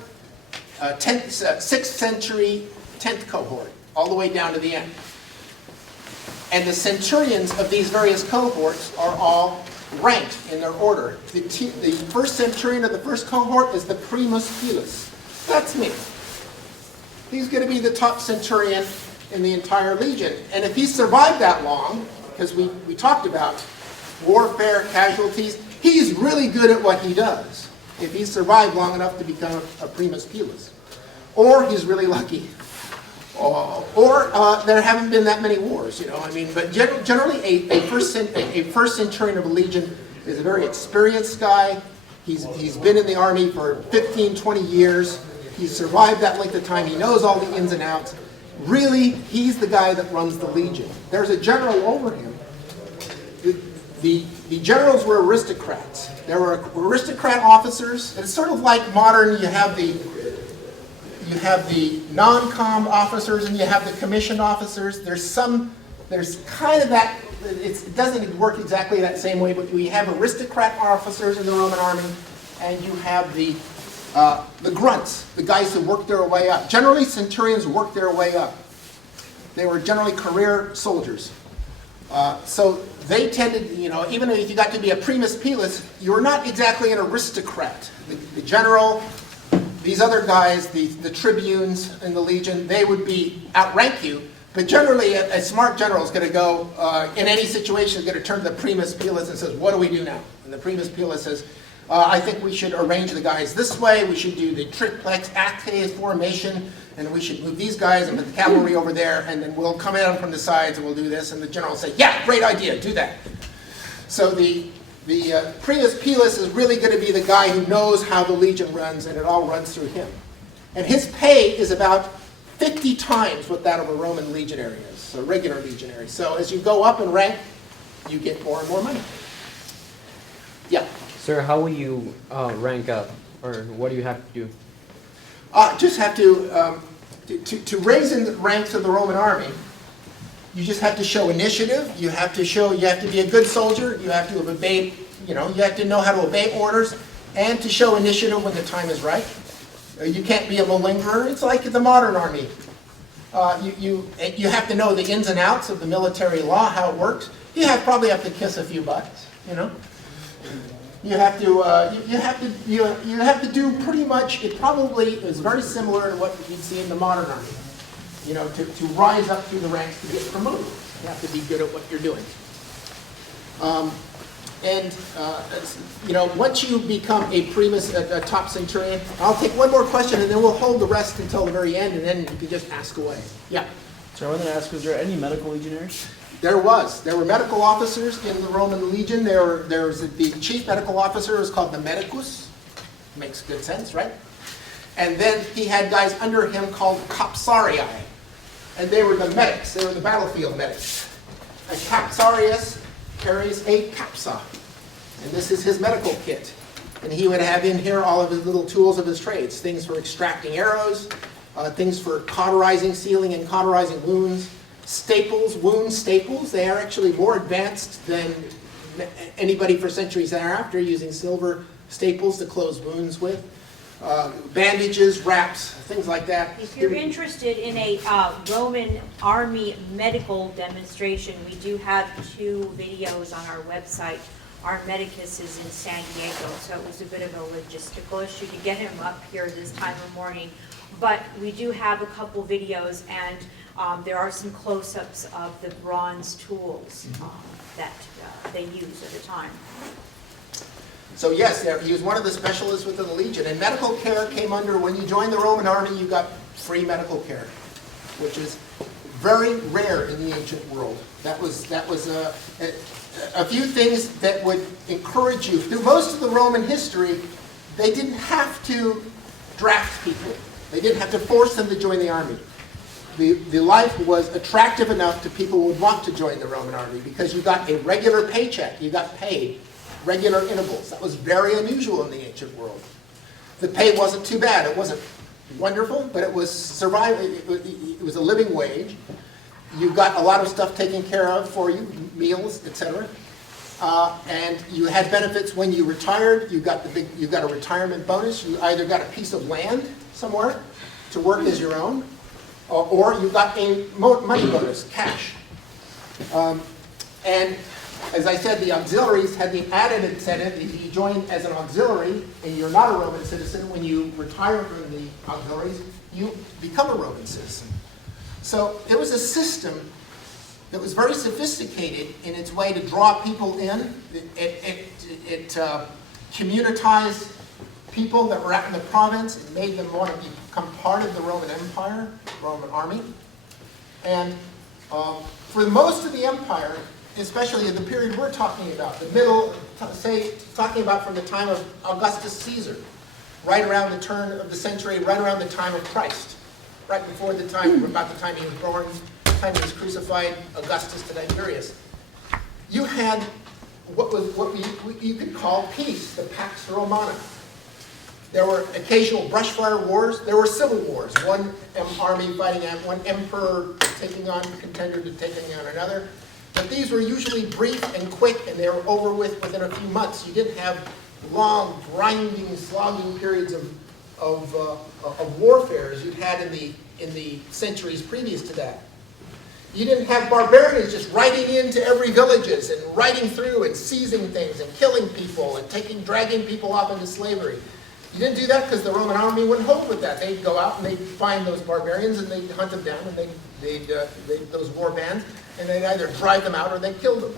6th century, 10th cohort, all the way down to the end. And the centurions of these various cohorts are all ranked in their order. The first centurion of the first cohort is the primus pilus. That's me. He's going to be the top centurion in the entire legion. And if he survived that long, because we talked about warfare, casualties, he's really good at what he does. If he survived long enough to become a primus pilus. Or he's really lucky. Or there haven't been that many wars, you know. I mean, but generally, a first centurion of a legion is a very experienced guy. He's been in the army for 15, 20 years. He's survived that length of time. He knows all the ins and outs. Really, he's the guy that runs the legion. There's a general over him. The generals were aristocrats. There were aristocrat officers. It's sort of like modern. You have the non-com officers and you have the commissioned officers. There's kind of that, it doesn't work exactly that same way, but we have aristocrat officers in the Roman army, and you have the grunts, the guys who work their way up. Generally, centurions work their way up. They were generally career soldiers. So they tended, you know, even if you got to be a primus pilus, you were not exactly an aristocrat. The general, these other guys, the tribunes in the legion, they would outrank you. But generally, a smart general is going to go, in any situation, is going to turn to the primus pilus and says, what do we do now? And the primus pilus says, I think we should arrange the guys this way. We should do the triplex actes formation, and we should move these guys and put the cavalry over there, and then we'll come at them from the sides and we'll do this. And the general will say, yeah, great idea, do that. So the primus pilus is really going to be the guy who knows how the legion runs, and it all runs through him. And his pay is about 50 times what that of a Roman legionary is, a regular legionary. So as you go up in rank, you get more and more money. Yeah. Sir, how will you rank up, or what do you have to do? Just have to raise in the ranks of the Roman army. You just have to show initiative. You have to be a good soldier. You have to have obeyed, you have to know how to obey orders, and to show initiative when the time is right. You can't be a malingerer. It's like the modern army. You have to know the ins and outs of the military law, how it works. You probably have to kiss a few butts, you know. You have to do pretty much. It probably is very similar to what you'd see in the modern army. You know, to rise up through the ranks to get promoted, you have to be good at what you're doing. Once you become a primus, a top centurion, I'll take one more question and then we'll hold the rest until the very end, and then you can just ask away. Yeah. So I wanted to ask, was there any medical legionaries? There were medical officers in the Roman legion. There was the chief medical officer was called the medicus. Makes good sense, right? And then he had guys under him called capsarii. And they were the medics. They were the battlefield medics. A capsarius carries a capsa. And this is his medical kit. And he would have in here all of his little tools of his trades, things for extracting arrows, things for cauterizing, sealing and cauterizing wounds, staples, wound staples. They are actually more advanced than anybody for centuries thereafter, using silver staples to close wounds with. Bandages, wraps, things like that. If you're interested in a Roman army medical demonstration, we do have 2 videos on our website. Our medicus is in San Diego, so it was a bit of a logistical issue to get him up here this time of morning. But we do have a couple videos, and there are some close-ups of the bronze tools that they used at the time. So yes, he was one of the specialists within the Legion. And medical care came under, when you joined the Roman army, you got free medical care, which is very rare in the ancient world. That was a few things that would encourage you. Through most of the Roman history, they didn't have to draft people. They didn't have to force them to join the army. The life was attractive enough to people who would want to join the Roman army because you got a regular paycheck. You got paid regular intervals. That was very unusual in the ancient world. The pay wasn't too bad. It wasn't wonderful, but it was surviving. It was a living wage. You got a lot of stuff taken care of for you, meals, etc. And you had benefits when you retired. You got a retirement bonus. You either got a piece of land somewhere to work as your own, or you got a money bonus, cash. And as I said, the auxiliaries had the added incentive. If you join as an auxiliary and you're not a Roman citizen, when you retire from the auxiliaries, you become a Roman citizen. So it was a system that was very sophisticated in its way to draw people in. It communitized people that were out in the province. It made them want to become part of the Roman Empire, Roman army. And for most of the empire, especially in the period we're talking about, the middle, say, talking about from the time of Augustus Caesar, right around the turn of the century, right around the time of Christ, right before the time, about the time he was born, the time he was crucified, Augustus to Tiberius. You had what you could call peace, the Pax Romana. There were occasional brushfire wars. There were civil wars. One army fighting one emperor taking on a contender to taking on another. But these were usually brief and quick, and they were over with within a few months. You didn't have long, grinding, slogging periods of warfare as you'd had in the centuries previous to that. You didn't have barbarians just riding into every villages and riding through and seizing things and killing people and dragging people off into slavery. You didn't do that because the Roman army wouldn't hold with that. They'd go out and they'd find those barbarians and they'd hunt them down and they'd those war bands, and they'd either drive them out or they'd kill them.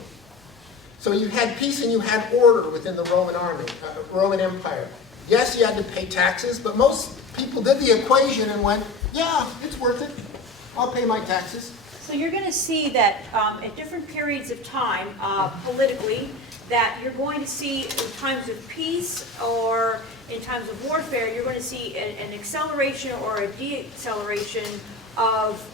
So you had peace and you had order within the Roman army, Roman Empire. Yes, you had to pay taxes, but most people did the equation and went, yeah, it's worth it. I'll pay my taxes. So you're going to see that at different periods of time, politically, that you're going to see in times of peace or in times of warfare, you're going to see an acceleration or a deceleration of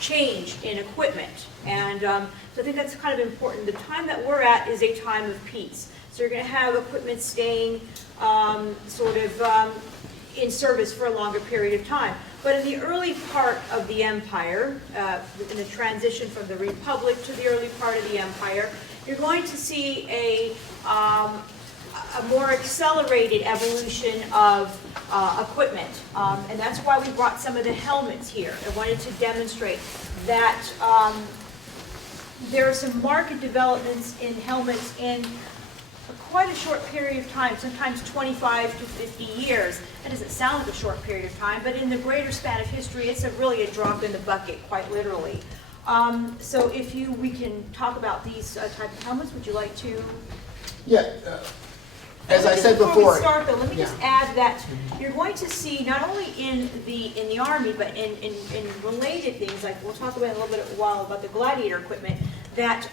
change in equipment. And so I think that's kind of important. The time that we're at is a time of peace. So you're going to have equipment staying in service for a longer period of time. But in the early part of the empire, in the transition from the Republic to the early part of the empire, you're going to see a more accelerated evolution of equipment. And that's why we brought some of the helmets here. I wanted to demonstrate that there are some marked developments in helmets in quite a short period of time, sometimes 25 to 50 years. That doesn't sound like a short period of time, but in the greater span of history, it's really a drop in the bucket, quite literally. So if we can talk about these type of helmets, would you like to? Yeah, as I said before. Before we start, though, let me just add that you're going to see not only in the Army, but in related things, like we'll talk about in a little bit a while about the gladiator equipment, that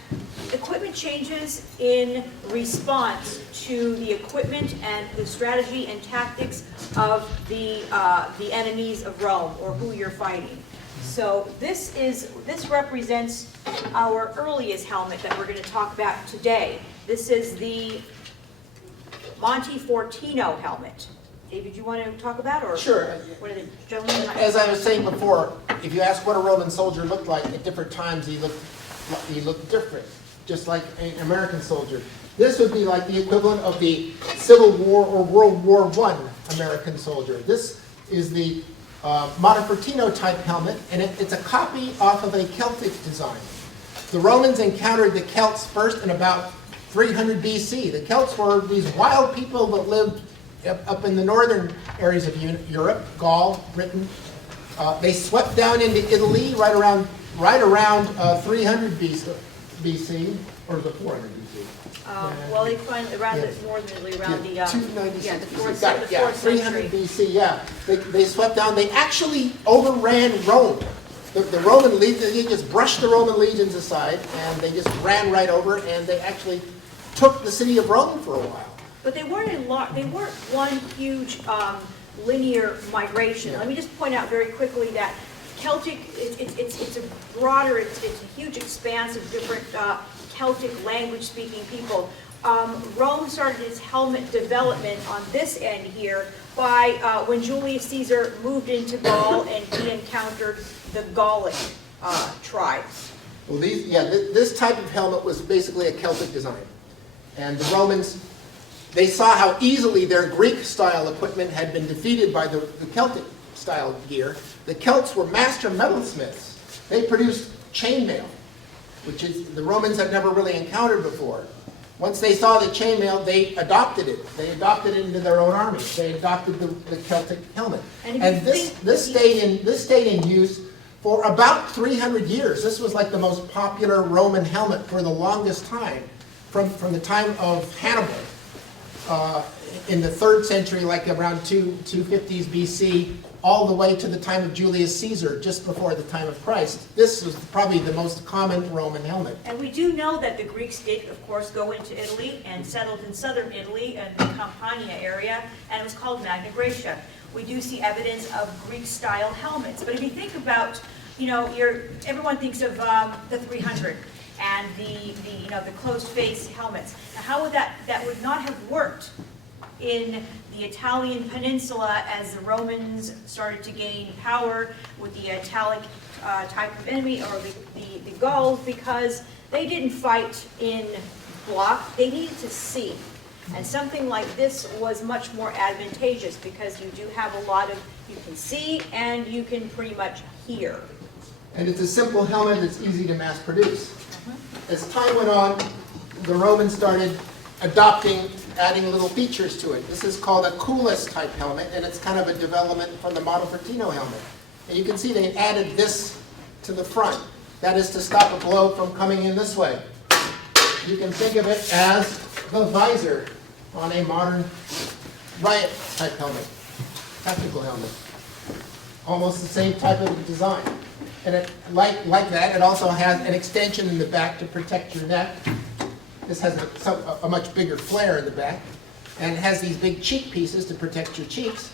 equipment changes in response to the equipment and the strategy and tactics of the enemies of Rome, or who you're fighting. So this represents our earliest helmet that we're going to talk about today. This is the Montefortino helmet. David, you want to talk about, or Sure. what are the gentlemen? As I was saying before, if you ask what a Roman soldier looked like at different times, he looked different, just like an American soldier. This would be like the equivalent of the Civil War or World War I American soldier. This is the Montefortino type helmet, and it's a copy off of a Celtic design. The Romans encountered the Celts first in about 300 BC. The Celts were these wild people that lived up in the northern areas of Europe, Gaul, Britain. They swept down into Italy right around 300 BC, or the 400 BC. Well, they find around the northern Italy, around the 296 the BC. fourth, Got the it, yeah, 4th 300 century. BC, yeah. They swept down. They actually overran Rome. The Roman legions, they just brushed the Roman legions aside, and they just ran right over, and they actually took the city of Rome for a while. But they weren't one huge linear migration. Yeah. Let me just point out very quickly that Celtic, it's a broader, it's a huge expanse of different Celtic language-speaking people. Rome started its helmet development on this end here by when Julius Caesar moved into Gaul and he encountered the Gallic tribes. Well, this type of helmet was basically a Celtic design. And the Romans, they saw how easily their Greek-style equipment had been defeated by the Celtic-style gear. The Celts were master metalsmiths. They produced chainmail, which the Romans had never really encountered before. Once they saw the chainmail, they adopted it. They adopted it into their own army. They adopted the Celtic helmet. And this stayed in use for about 300 years. This was like the most popular Roman helmet for the longest time, from the time of Hannibal in the 3rd century, like around 250s BC, all the way to the time of Julius Caesar, just before the time of Christ. This was probably the most common Roman helmet. And we do know that the Greeks did, of course, go into Italy and settled in southern Italy and the Campania area, and it was called Magna Graecia. We do see evidence of Greek-style helmets. But if you think about, everyone thinks of the 300 and the closed-face helmets. Now, how would that would not have worked in the Italian peninsula as the Romans started to gain power with the Italic type of enemy, or the Gauls, because they didn't fight in block, they needed to see. And something like this was much more advantageous because you do have you can see and you can pretty much hear. And it's a simple helmet that's easy to mass produce. As time went on, the Romans started adding little features to it. This is called a cullis type helmet, and it's kind of a development from the Montefortino helmet. And you can see they added this to the front. That is to stop a blow from coming in this way. You can think of it as the visor on a modern riot type helmet, tactical helmet. Almost the same type of design. And like that, it also has an extension in the back to protect your neck. This has a much bigger flare in the back. And it has these big cheek pieces to protect your cheeks.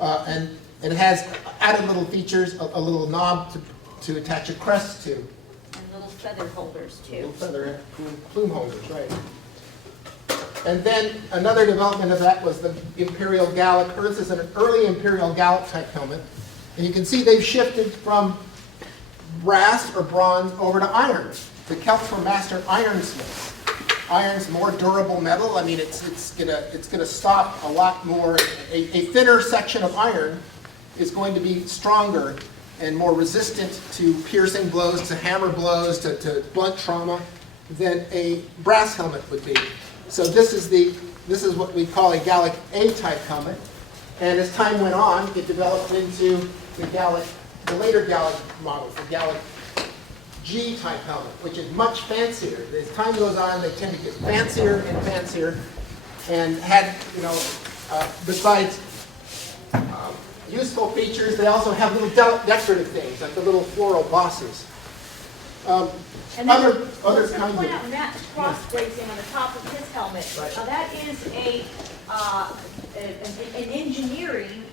And it has added little features, a little knob to attach a crest to. And little feather holders, too. Little feather plume holders, right. And then another development of that was the Imperial Gallic. This is an early Imperial Gallic type helmet. And you can see they've shifted from brass or bronze over to iron. The Celts were master ironsmiths. Iron's more durable metal. I mean, it's gonna stop a lot more. A thinner section of iron is going to be stronger and more resistant to piercing blows, to hammer blows, to blunt trauma than a brass helmet would be. So this is what we call a Gallic A-type helmet. And as time went on, it developed into the later Gallic models, the Gallic G-type helmet, which is much fancier. As time goes on, they tend to get fancier and fancier, and had, besides useful features, they also have little decorative things, like the little floral bosses. And then, Other let's kinds point of, out Matt's cross bracing on the top of his helmet. Right. Now that is an engineering,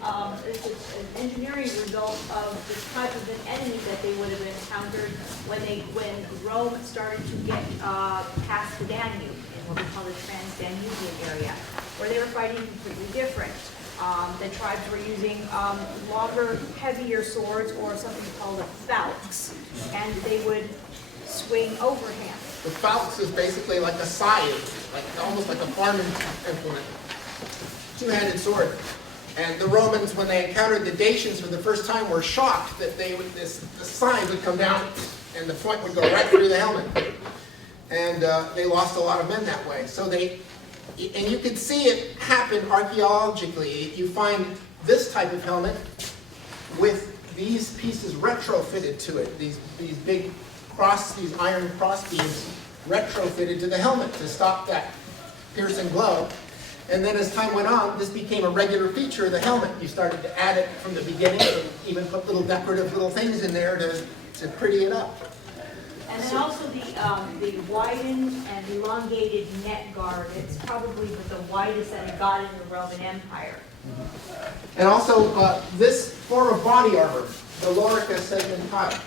it's an engineering result of the type of an enemy that they would have encountered when Rome started to get past the Danube in what we call the Trans-Danubian area, where they were fighting completely different. The tribes were using longer, heavier swords, or something called a falx, and they would swing overhand. the falx is basically like a scythe, almost like a farming implement, two-handed sword. And the Romans, when they encountered the Dacians for the first time, were shocked that the scythe would come down and the point would go right through the helmet. And they lost a lot of men that way. So and you can see it happen archaeologically. You find this type of helmet with these pieces retrofitted to it, these big these iron cross beams retrofitted to the helmet to stop that piercing blow. And then as time went on, this became a regular feature of the helmet. You started to add it from the beginning and even put little decorative little things in there to pretty it up. And then also the widened and elongated neck guard. It's probably the widest that it got in the Roman Empire. And also this form of body armor, the lorica segmentata.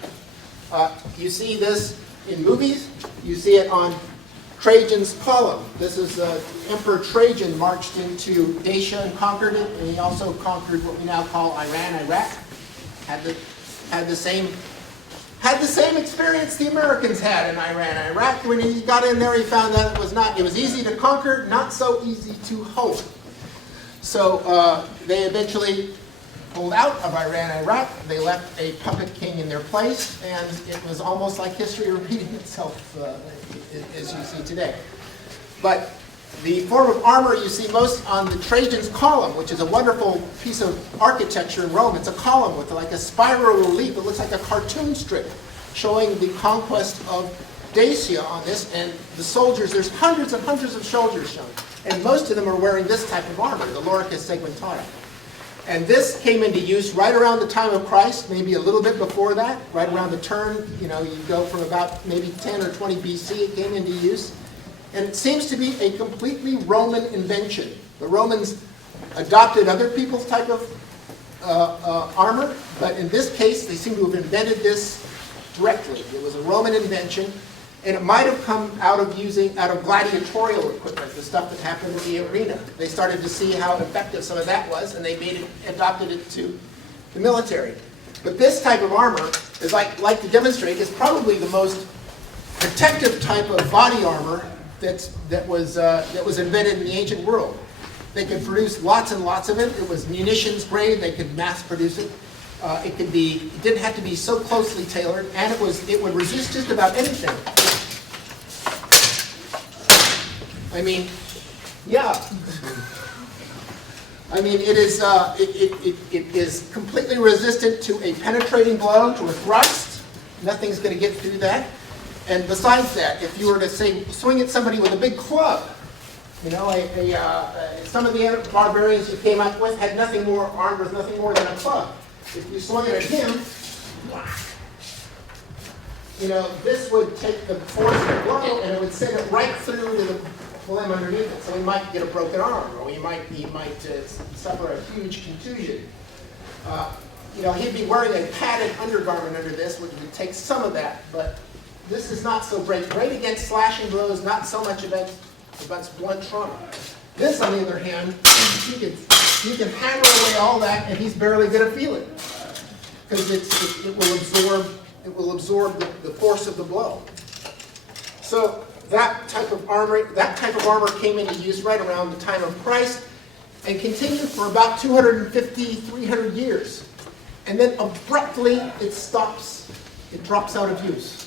You see this in movies. You see it on Trajan's column. This is Emperor Trajan marched into Dacia and conquered it, and he also conquered what we now call Iran, Iraq. Had the same experience the Americans had in Iran, Iraq. When he got in there, he found that it was easy to conquer, not so easy to hold. So they eventually pulled out of Iran, Iraq. They left a puppet king in their place, and it was almost like history repeating itself as you see today. But the form of armor you see most on the Trajan's column, which is a wonderful piece of architecture in Rome. It's a column with like a spiral relief. It looks like a cartoon strip showing the conquest of Dacia on this. And the soldiers, there's hundreds and hundreds of soldiers shown. And most of them are wearing this type of armor, the lorica segmentata. And this came into use right around the time of Christ, maybe a little bit before that, right around the turn. You go from about maybe 10 or 20 BC, it came into use. And it seems to be a completely Roman invention. The Romans adopted other people's type of armor, but in this case, they seem to have invented this directly. It was a Roman invention, and it might have come out of gladiatorial equipment, the stuff that happened in the arena. They started to see how effective some of that was, and they adopted it to the military. But this type of armor, as I like to demonstrate, is probably the most protective type of body armor that was invented in the ancient world. They could produce lots and lots of it. It was munitions grade. They could mass produce it. It didn't have to be so closely tailored, and it would resist just about anything. I mean, yeah. I mean, it is completely resistant to a penetrating blow, to a thrust. Nothing's going to get through that. And besides that, if you were to say swing at somebody with a big club, some of the other barbarians you came up with had nothing more armed with nothing more than a club. If you swung it at him, this would take the force of the blow and it would send it right through to the limb underneath it. So he might get a broken arm, or he might suffer a huge contusion. He'd be wearing a padded undergarment under this, which would take some of that, but this is not so great. Great against slashing blows, not so much against blunt trauma. This, on the other hand, you can hammer away all that, and he's barely going to feel it, because it will absorb the force of the blow. So that type of armor came into use right around the time of Christ, and continued for about 250, 300 years, and then abruptly it stops. It drops out of use.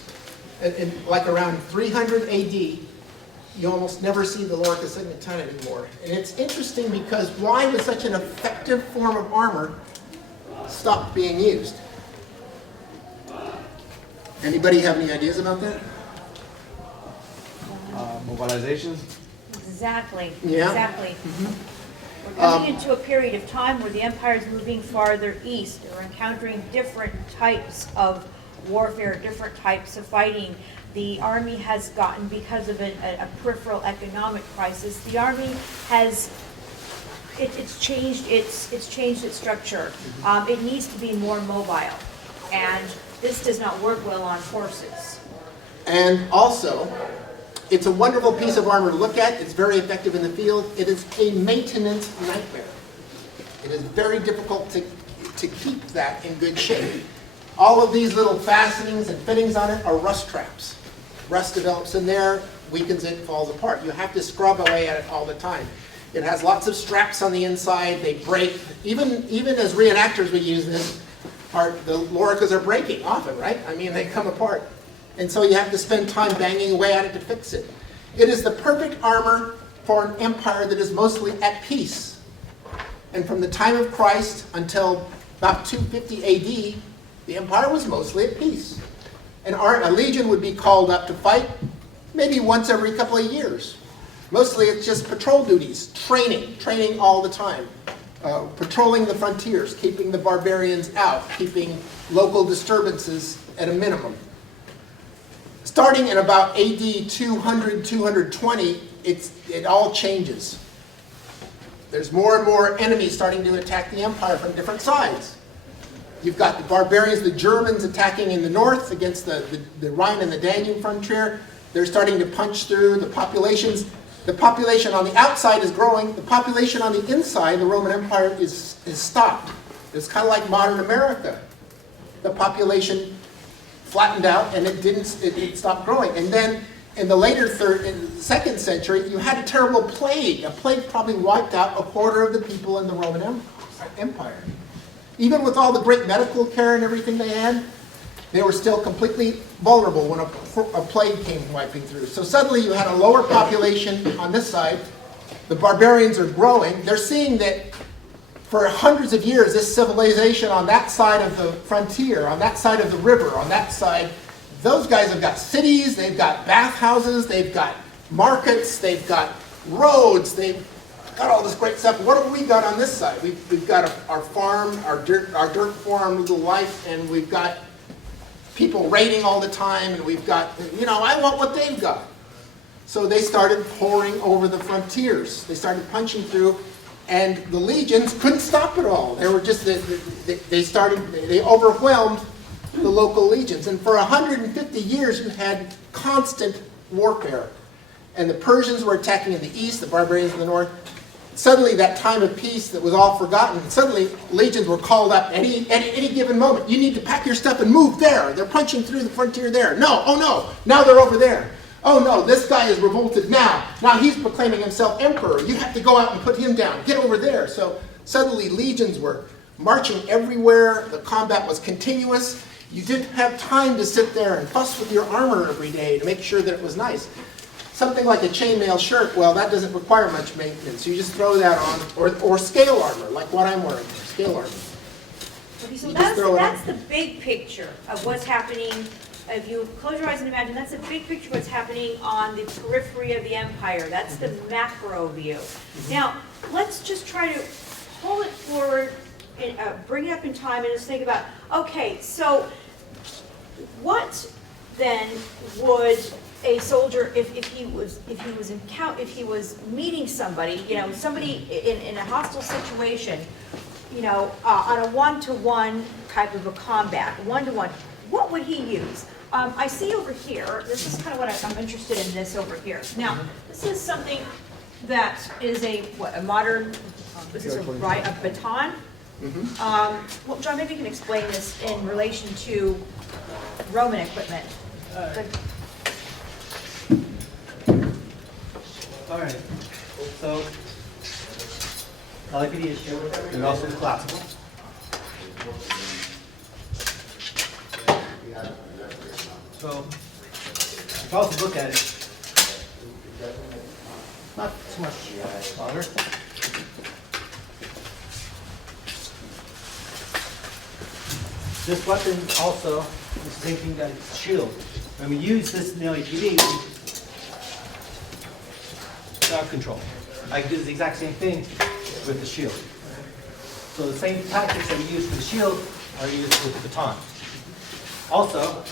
And like around 300 AD, you almost never see the lorica segmentata anymore. And it's interesting because why would such an effective form of armor stop being used? Anybody have any ideas about that? Mobilization? Exactly. Yeah. Exactly. We're coming into a period of time where the empire is moving farther east. They're encountering different types of warfare, different types of fighting. The Army has gotten, because of a peripheral economic crisis, the Army has, it's changed its structure. It needs to be more mobile, and this does not work well on horses. And also, it's a wonderful piece of armor to look at. It's very effective in the field. It is a maintenance nightmare. It is very difficult to keep that in good shape. All of these little fastenings and fittings on it are rust traps. Rust develops in there, weakens it, falls apart. You have to scrub away at it all the time. It has lots of straps on the inside. They break. Even as reenactors, we use this part. The loricas are breaking often, right? I mean, they come apart. And so you have to spend time banging away at it to fix it. It is the perfect armor for an empire that is mostly at peace. And from the time of Christ until about 250 AD, the empire was mostly at peace. A legion would be called up to fight maybe once every couple of years. Mostly it's just patrol duties, training all the time. Patrolling the frontiers, keeping the barbarians out, keeping local disturbances at a minimum. Starting in about AD 200, 220, it all changes. There's more and more enemies starting to attack the empire from different sides. You've got the barbarians, the Germans attacking in the north against the Rhine and the Danube frontier. They're starting to punch through the populations. The population on the outside is growing. The population on the inside, the Roman Empire, is stopped. It's kind of like modern America. The population flattened out and it stopped growing. And then in the second century, you had a terrible plague. A plague probably wiped out a quarter of the people in the Roman Empire. Even with all the great medical care and everything they had, they were still completely vulnerable when a plague came wiping through. So suddenly you had a lower population on this side. The barbarians are growing. They're seeing that for hundreds of years, this civilization on that side of the frontier, on that side of the river, on that side, those guys have got cities, they've got bathhouses, they've got markets, they've got roads, they've got all this great stuff. What have we got on this side? We've got our farm, our dirt farm little life, and we've got people raiding all the time, and we've got, I want what they've got. So they started pouring over the frontiers. They started punching through, and the legions couldn't stop it all. They were just, they overwhelmed the local legions. And for 150 years, you had constant warfare. And the Persians were attacking in the east, the barbarians in the north. Suddenly, that time of peace that was all forgotten, suddenly legions were called up at any given moment. You need to pack your stuff and move there. They're punching through the frontier there. No, oh no, now they're over there. Oh no, this guy is revolted now. Now he's proclaiming himself emperor. You have to go out and put him down. Get over there. So suddenly legions were marching everywhere. The combat was continuous. You didn't have time to sit there and fuss with your armor every day to make sure that it was nice. Something like a chainmail shirt, well, that doesn't require much maintenance. You just throw that on, or scale armor, like what I'm wearing here, scale armor. Okay, so that's the big picture of what's happening. If you close your eyes and imagine, that's a big picture of what's happening on the periphery of the empire. That's the macro view. Now, let's just try to pull it forward and bring it up in time and just think about, okay, so what then would a soldier, if he was meeting somebody, somebody in a hostile situation, on a one-to-one type of a combat, one-to-one, what would he use? I see over here, this is kind of what I'm interested in this over here. Now, this is something that is a modern, this is a baton. Well, John, maybe you can explain this in relation to Roman equipment. All right, so Antiquity is here and also classical. So if I also look at it, not too much longer. This weapon also is the same thing that it's shield. When we use this in the Antiquity, crowd control. I do the exact same thing with the shield. So the same tactics that we use for the shield are used with the baton. Also,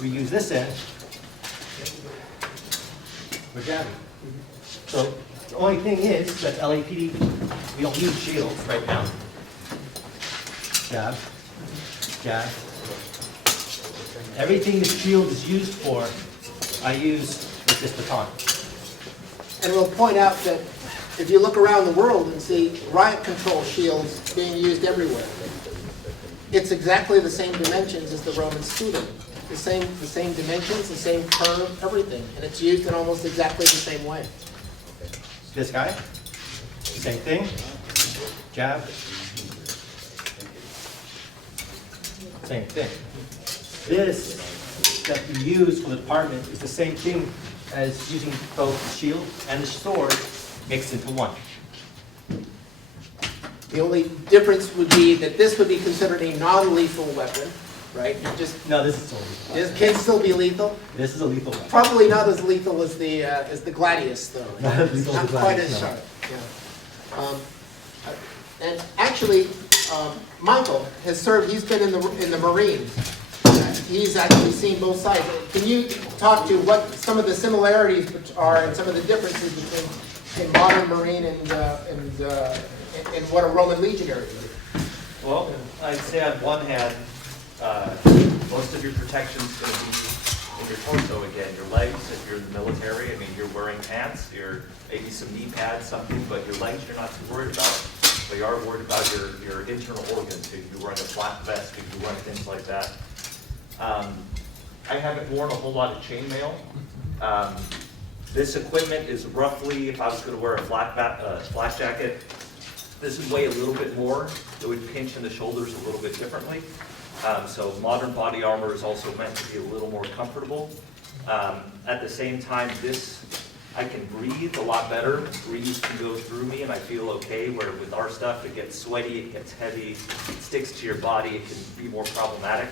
we use this end for jabbing. So the only thing is that LAPD, we don't use shields right now. Jab, jab. Everything the shield is used for, I use with this baton. And we'll point out that if you look around the world and see riot control shields being used everywhere, it's exactly the same dimensions as the Roman scudo. The same dimensions, the same curve, everything. And it's used in almost exactly the same way. This guy, same thing, jab, same thing. This that we use for the department is the same thing as using both the shield and the sword mixed into one. The only difference would be that this would be considered a non-lethal weapon, right? You just, No, this is still lethal. this can still be lethal. This is a lethal weapon. Probably not as lethal as the Gladius, though. Not as lethal as Not the quite Gladius, as no. sharp. Yeah. And actually, Michael has served. He's been in the Marines. He's actually seen both sides. Can you talk to what some of the similarities are and some of the differences between modern Marine and what a Roman legionary would do? Well, I'd say on one hand, most of your protection is going to be in your torso again, your legs, if you're in the military. I mean, you're wearing pants, you're maybe some knee pads, something, but your legs you're not too worried about. But you are worried about your internal organs. If you're wearing a flat vest, if you're wearing things like that. I haven't worn a whole lot of chainmail. This equipment is roughly, if I was going to wear a flat jacket, this would weigh a little bit more. It would pinch in the shoulders a little bit differently. So modern body armor is also meant to be a little more comfortable. At the same time, I can breathe a lot better. Breeze can go through me and I feel okay, where with our stuff it gets sweaty, it gets heavy, it sticks to your body, it can be more problematic.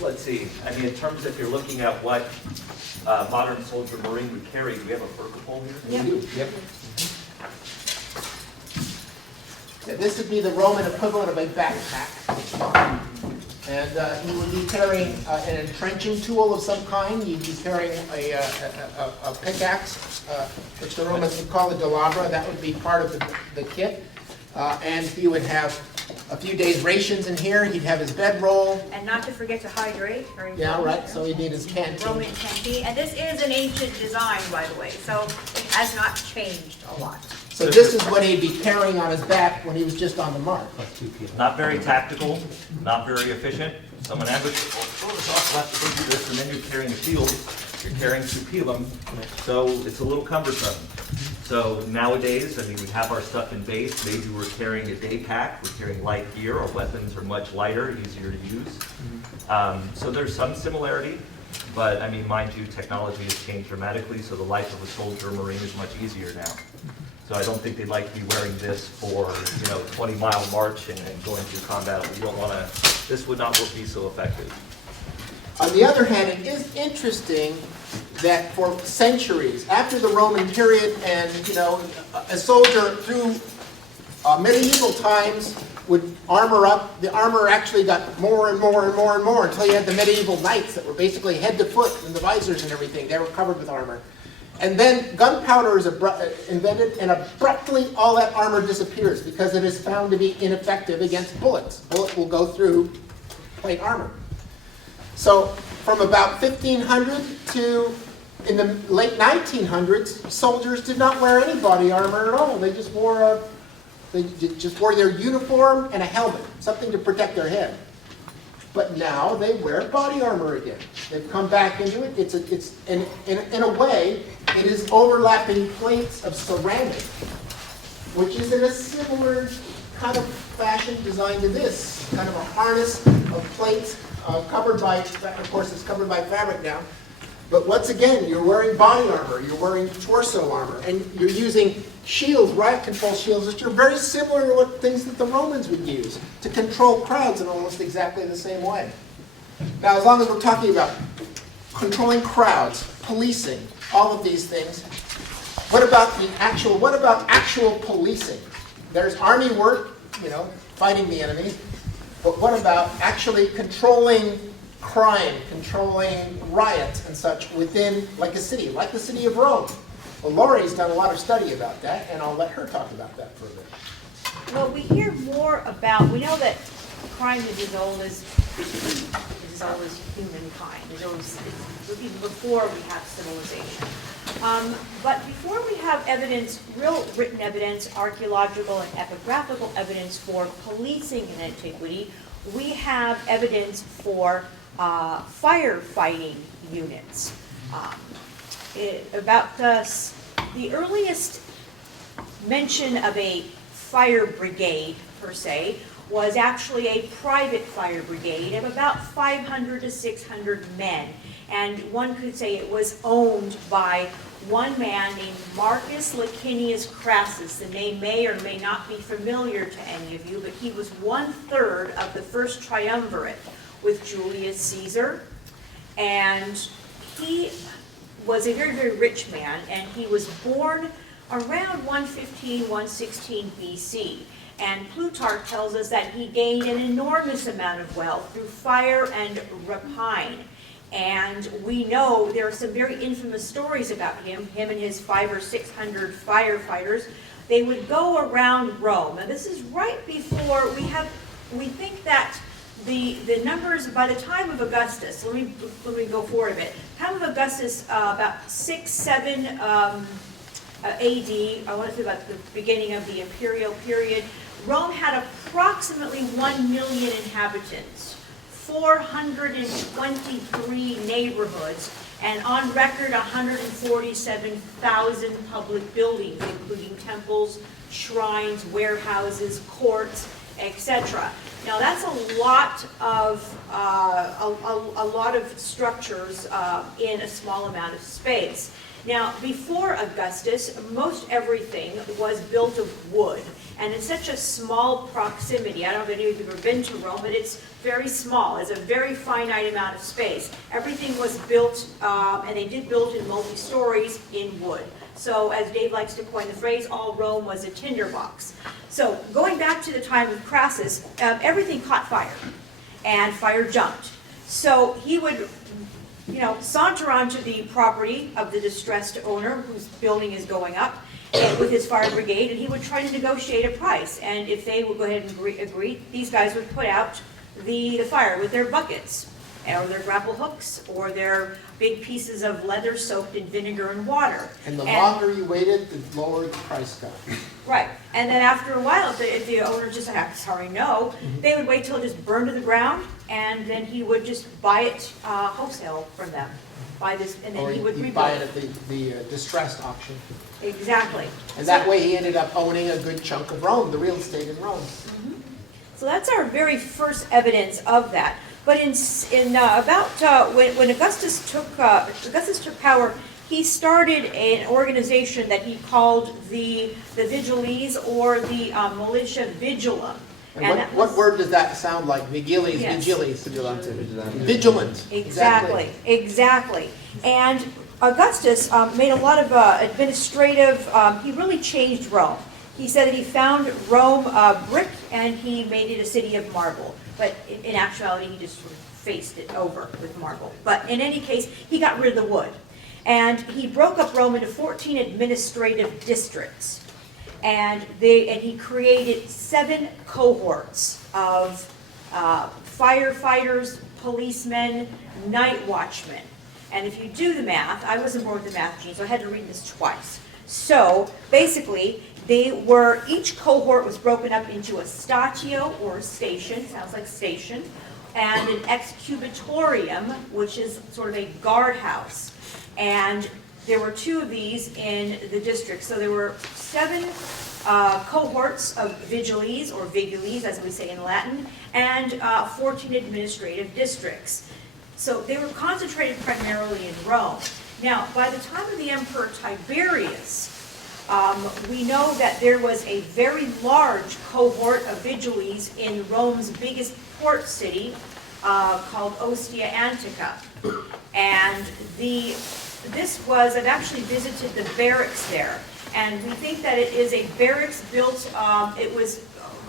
Let's see, I mean, in terms if you're looking at what modern soldier Marine would carry, do we have a vertical pole here? Yep. Yep. Yeah, this would be the Roman equivalent of a backpack. And he would be carrying an entrenching tool of some kind. He'd be carrying a pickaxe, which the Romans would call a delabra. That would be part of the kit. And he would have a few days' rations in here. He'd have his bedroll. And not to forget to hydrate. Very Yeah, important. right. So he'd need his canteen. Roman canteen. And this is an ancient design, by the way, so it has not changed a lot. So this is what he'd be carrying on his back when he was just on the march. Not very tactical, not very efficient. Someone ambushes, throw this off, left to go do this, and then you're carrying a shield, you're carrying two pilum, so it's a little cumbersome. So nowadays, I mean, we have our stuff in base. Maybe we're carrying a day pack, we're carrying light gear, our weapons are much lighter, easier to use. So there's some similarity, but I mean, mind you, technology has changed dramatically, so the life of a soldier or Marine is much easier now. So I don't think they'd like to be wearing this for, 20-mile march and going through combat. We don't want to, this would not be so effective. On the other hand, it is interesting that for centuries, after the Roman period and, a soldier through medieval times would armor up. The armor actually got more and more and more and more until you had the medieval knights that were basically head to foot and the visors and everything. They were covered with armor. And then gunpowder is invented, and abruptly all that armor disappears because it is found to be ineffective against bullets. Bullet will go through plate armor. So from about 1500 to in the late 1900s, soldiers did not wear any body armor at all. They just wore their uniform and a helmet, something to protect their head. But now they wear body armor again. They've come back into it. It's in a way, it is overlapping plates of ceramic, which is in a similar kind of fashion design to this, kind of a harness of plates covered by, of course it's covered by fabric now. But once again, you're wearing body armor, you're wearing torso armor, and you're using shields, riot control shields, which are very similar to what things that the Romans would use to control crowds in almost exactly the same way. Now, as long as we're talking about controlling crowds, policing, all of these things, What about actual policing? There's army work, fighting the enemy, but what about actually controlling crime, controlling riots and such within, like the city of Rome? Well, Lori's done a lot of study about that, and I'll let her talk about that for a bit. Well, we hear more about, we know that crime is as old as humankind, even before we have civilization. But before we have evidence, real written evidence, archaeological and epigraphical evidence for policing in antiquity, we have evidence for firefighting units. The earliest mention of a fire brigade, per se, was actually a private fire brigade of about 500 to 600 men. And one could say it was owned by one man named Marcus Licinius Crassus. The name may or may not be familiar to any of you, but he was 1/3 of the first triumvirate with Julius Caesar. And he was a very, very rich man, and he was born around 115, 116 BC. And Plutarch tells us that he gained an enormous amount of wealth through fire and rapine. And we know there are some very infamous stories about him and his 500 or 600 firefighters. They would go around Rome. And this is right before we think that the numbers by the time of Augustus, let me go forward a bit. Time of Augustus, about 6, 7 AD, I want to say about the beginning of the imperial period, Rome had approximately 1 million inhabitants, 423 neighborhoods, and on record 147,000 public buildings, including temples, shrines, warehouses, courts, etc. Now that's a lot of structures in a small amount of space. Now, before Augustus, most everything was built of wood, and in such a small proximity. I don't know if any of you have ever been to Rome, but it's very small. It's a very finite amount of space. Everything was built, and they did build in multi-stories in wood. So, as Dave likes to coin the phrase, all Rome was a tinderbox. So, going back to the time of Crassus, everything caught fire, and fire jumped. So, he would saunter onto the property of the distressed owner whose building is going up with his fire brigade, and he would try to negotiate a price. And if they would go ahead and agree, these guys would put out the fire with their buckets, or their grapple hooks, or their big pieces of leather soaked in vinegar and water. And the longer you waited, the lower the price got. Right. And then after a while, if the owner just said, sorry, no, they would wait till it just burned to the ground, and then he would just buy it wholesale from them. And then he would rebuild buy it at the distressed auction. Exactly. And that way he ended up owning a good chunk of Rome, the real estate in Rome. Mm-hmm. So that's our very first evidence of that. But when Augustus took power, he started an organization that he called the Vigiles, or the Militia Vigilum. And what word does that sound like? Vigiles, yes. Vigiles. Vigilant. Exactly. And Augustus made a lot of administrative, he really changed Rome. He said that he found Rome brick, and he made it a city of marble. But in actuality, he just sort of faced it over with marble. But in any case, he got rid of the wood. And he broke up Rome into 14 administrative districts. And he created 7 cohorts of firefighters, policemen, night watchmen. And if you do the math, I wasn't born with the math gene, so I had to read this twice. So basically, each cohort was broken up into a statio, or a station, sounds like station, and an excubatorium, which is sort of a guardhouse. And there were 2 of these in the district. So there were 7 cohorts of vigiles, or vigiles, as we say in Latin, and 14 administrative districts. So they were concentrated primarily in Rome. Now, by the time of the Emperor Tiberius, we know that there was a very large cohort of vigiles in Rome's biggest port city, called Ostia Antica. And I've actually visited the barracks there, and we think that it is a barracks built,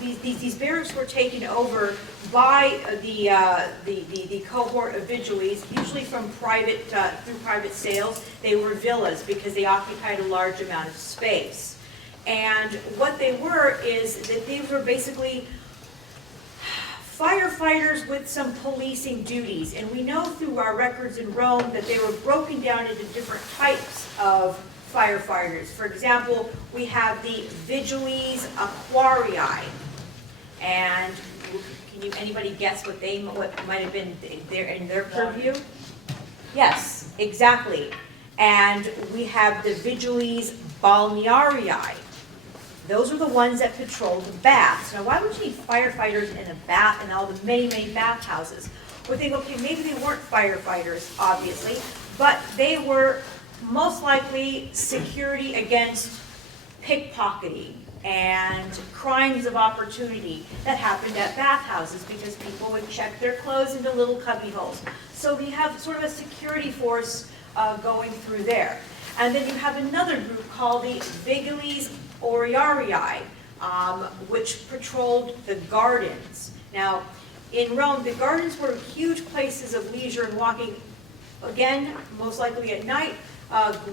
these barracks were taken over by the cohort of vigilees, usually from through private sales. They were villas because they occupied a large amount of space. And what they were is that they were basically firefighters with some policing duties. And we know through our records in Rome that they were broken down into different types of firefighters. For example, we have the Vigiles Aquarii. And can anybody guess what might have been in their purview? Yes, exactly. And we have the Vigiles Balnearii. Those are the ones that patrol the baths. Now, why would you need firefighters in a bath and all the many, many bathhouses? We think, okay, maybe they weren't firefighters, obviously, but they were most likely security against pickpocketing and crimes of opportunity that happened at bathhouses because people would check their clothes into little cubby holes. So we have sort of a security force going through there. And then you have another group called the Vigiles Auriarii, which patrolled the gardens. Now, in Rome, the gardens were huge places of leisure and walking, again, most likely at night,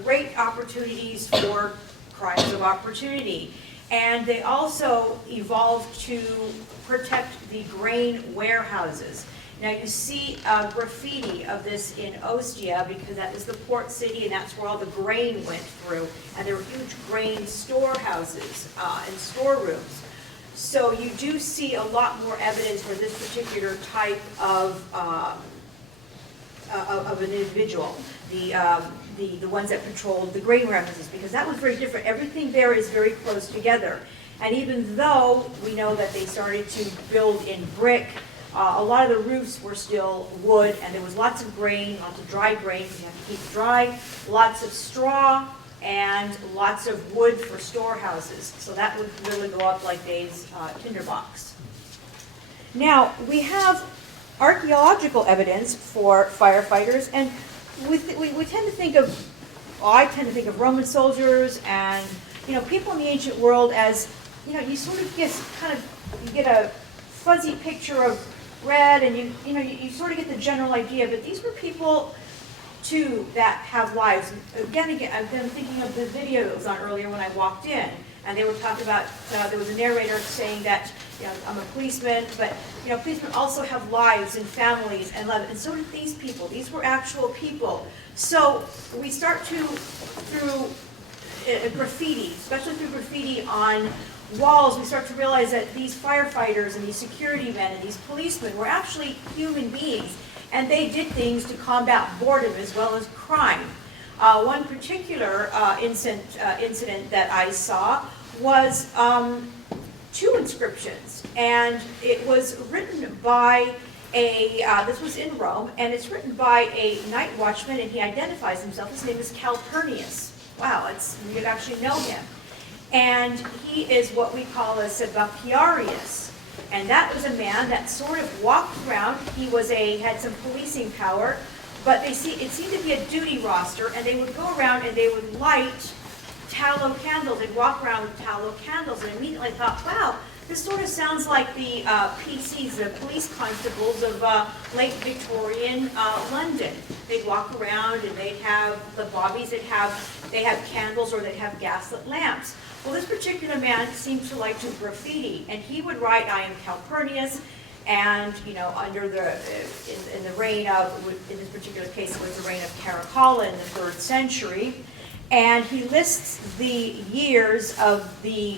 great opportunities for crimes of opportunity. And they also evolved to protect the grain warehouses. Now you see graffiti of this in Ostia because that is the port city and that's where all the grain went through. And there were huge grain storehouses and storerooms. So you do see a lot more evidence for this particular type of an individual. The ones that patrolled the grain warehouses, because that was very different. Everything there is very close together. And even though we know that they started to build in brick, a lot of the roofs were still wood, and there was lots of grain, lots of dry grain, you have to keep it dry, lots of straw, and lots of wood for storehouses. So that would really go up like Dave's tinderbox. Now, we have archaeological evidence for firefighters, and we tend to think of, I tend to think of Roman soldiers and, people in the ancient world as, you sort of you get a fuzzy picture of red and you sort of get the general idea, but these were people too that have lives. Again, I've been thinking of the video that was on earlier when I walked in, and they were talking about, there was a narrator saying that, I'm a policeman, but, policemen also have lives and families and love, and so did these people. These were actual people. So we start to, through graffiti, especially through graffiti on walls, we start to realize that these firefighters and these security men and these policemen were actually human beings, and they did things to combat boredom as well as crime. One particular incident that I saw was two inscriptions, and it was written by this was in Rome, and it's written by a night watchman, and he identifies himself. His name is Calpurnius. Wow, you could actually know him. And he is what we call a Sabbaciarius. And that was a man that sort of walked around. He had some policing power, but it seemed to be a duty roster, and they would go around and they would light tallow candles. They'd walk around with tallow candles, and immediately I thought, wow, this sort of sounds like the PCs, the police constables of late Victorian London. They'd walk around and they'd have the bobbies, they'd have candles, or they'd have gaslit lamps. Well, this particular man seemed to like to graffiti, and he would write, "I am Calpurnius," and under in the reign of, in this particular case, it was the reign of Caracalla in the 3rd century, and he lists the years of the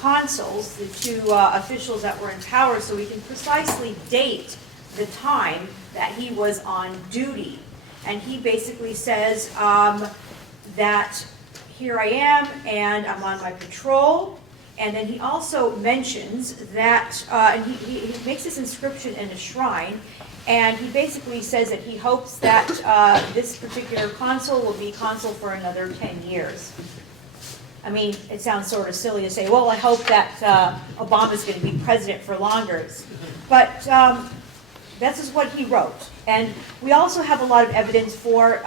consuls, the two officials that were in power, so we can precisely date the time that he was on duty. And he basically says that here I am, and I'm on my patrol. And then he also mentions that, and he makes this inscription in a shrine, and he basically says that he hopes that this particular consul will be consul for another 10 years. I mean, it sounds sort of silly to say, well, I hope that Obama's going to be president for longer. But this is what he wrote. And we also have a lot of evidence for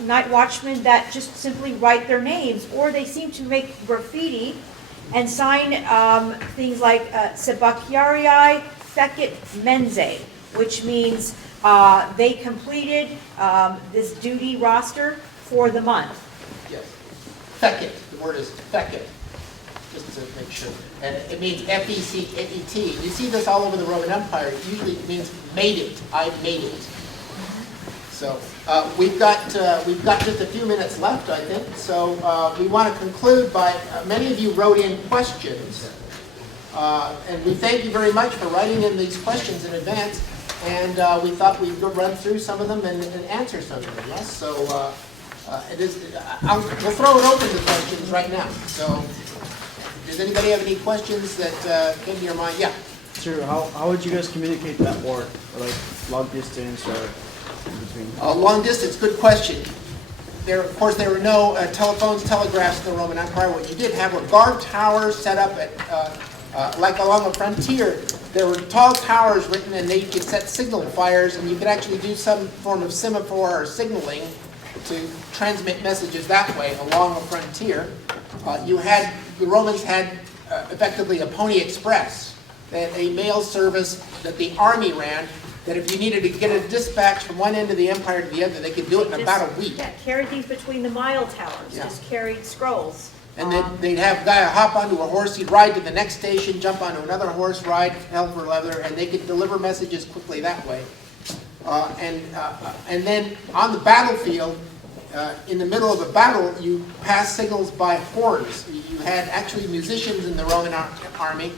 night watchmen that just simply write their names, or they seem to make graffiti and sign things like Sebakiarii Fecit Mense, which means they completed this duty roster for the month. Yes. Fecit, the word is fecit, just to make sure. And it means F-E-C-A-E-T. You see this all over the Roman Empire. It usually means made it, I made it. So we've got just a few minutes left, I think. So we want to conclude by, many of you wrote in questions. And we thank you very much for writing in these questions in advance. And we thought we'd run through some of them and answer some of them, yes? So we'll throw it open to questions right now. So does anybody have any questions that came to your mind? Yeah. Sir, how would you guys communicate that war? Or like long distance or in between? Long distance, good question. Of course, there were no telephones, telegraphs in the Roman Empire. What you did have were guard towers set up at, like along the frontier. There were tall towers written, and you could set signal fires, and you could actually do some form of semaphore or signaling to transmit messages that way along the frontier. The Romans had effectively a pony express. They had a mail service that the army ran, that if you needed to get a dispatch from one end of the empire to the other, they could do it in about a week. Yeah, carried these between the mile towers, Yeah. just carried scrolls. And then they'd have a guy hop onto a horse, he'd ride to the next station, jump onto another horse, ride hell for leather, and they could deliver messages quickly that way. And then on the battlefield, in the middle of a battle, you pass signals by horns. You had actually musicians in the Roman army.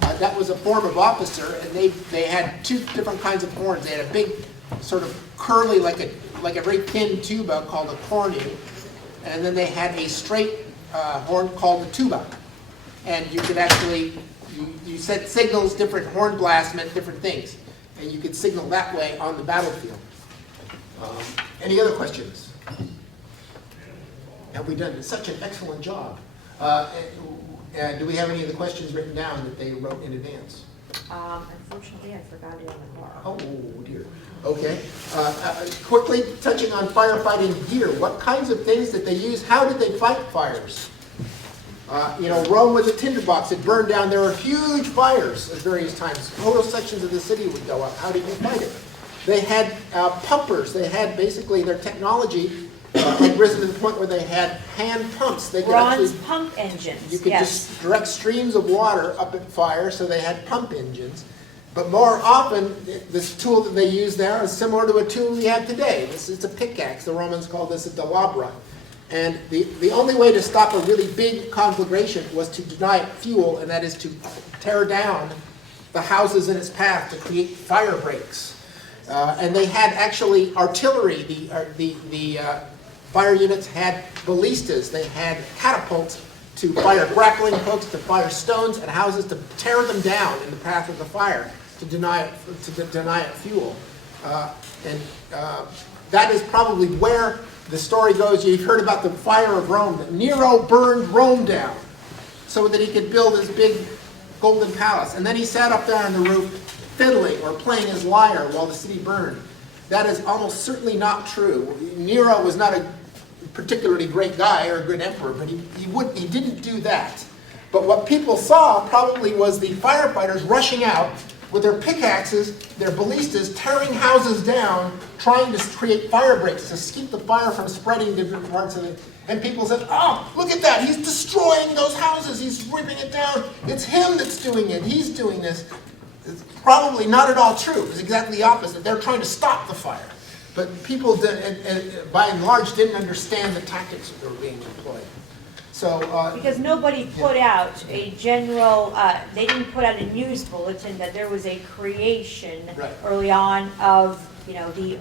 That was a form of officer, and they had two different kinds of horns. They had a big, sort of curly, like a very thin tuba called a cornu, and then they had a straight horn called the tuba. And you could actually, you set signals, different horn blasts meant different things, and you could signal that way on the battlefield. Any other questions? Have we done such an excellent job? Do we have any of the questions written down that they wrote in advance? Unfortunately, I forgot it on the car. Oh dear. Okay. Quickly touching on firefighting gear. What kinds of things did they use? How did they fight fires? Rome was a tinderbox. It burned down. There were huge fires at various times. Whole sections of the city would go up. How did you fight it? They had pumpers. They had basically their technology had risen to the point where they had hand pumps. They could Bronze actually, pump engines, you could yes. just direct streams of water up at fire, so they had pump engines. But more often, this tool that they use there is similar to a tool we have today. This is a pickaxe. The Romans called this a delabra. And the only way to stop a really big conflagration was to deny it fuel, and that is to tear down the houses in its path to create fire breaks. And they had actually artillery. The fire units had ballistas. They had catapults to fire grappling hooks, to fire stones at houses, to tear them down in the path of the fire, to deny it fuel. That is probably where the story goes. You've heard about the fire of Rome, that Nero burned Rome down so that he could build his big golden palace. And then he sat up there on the roof fiddling or playing his lyre while the city burned. That is almost certainly not true. Nero was not a particularly great guy or a good emperor, but he didn't do that. But what people saw probably was the firefighters rushing out with their pickaxes, their ballistas, tearing houses down, trying to create fire breaks to keep the fire from spreading to different parts of it. And people said, oh, look at that, he's destroying those houses, he's ripping it down, it's him that's doing it, he's doing this. It's probably not at all true. It's exactly the opposite. They're trying to stop the fire. But people, by and large, didn't understand the tactics that were being employed. So, Because nobody put out a general, they didn't put out a news bulletin that there was a creation Right. early on of, the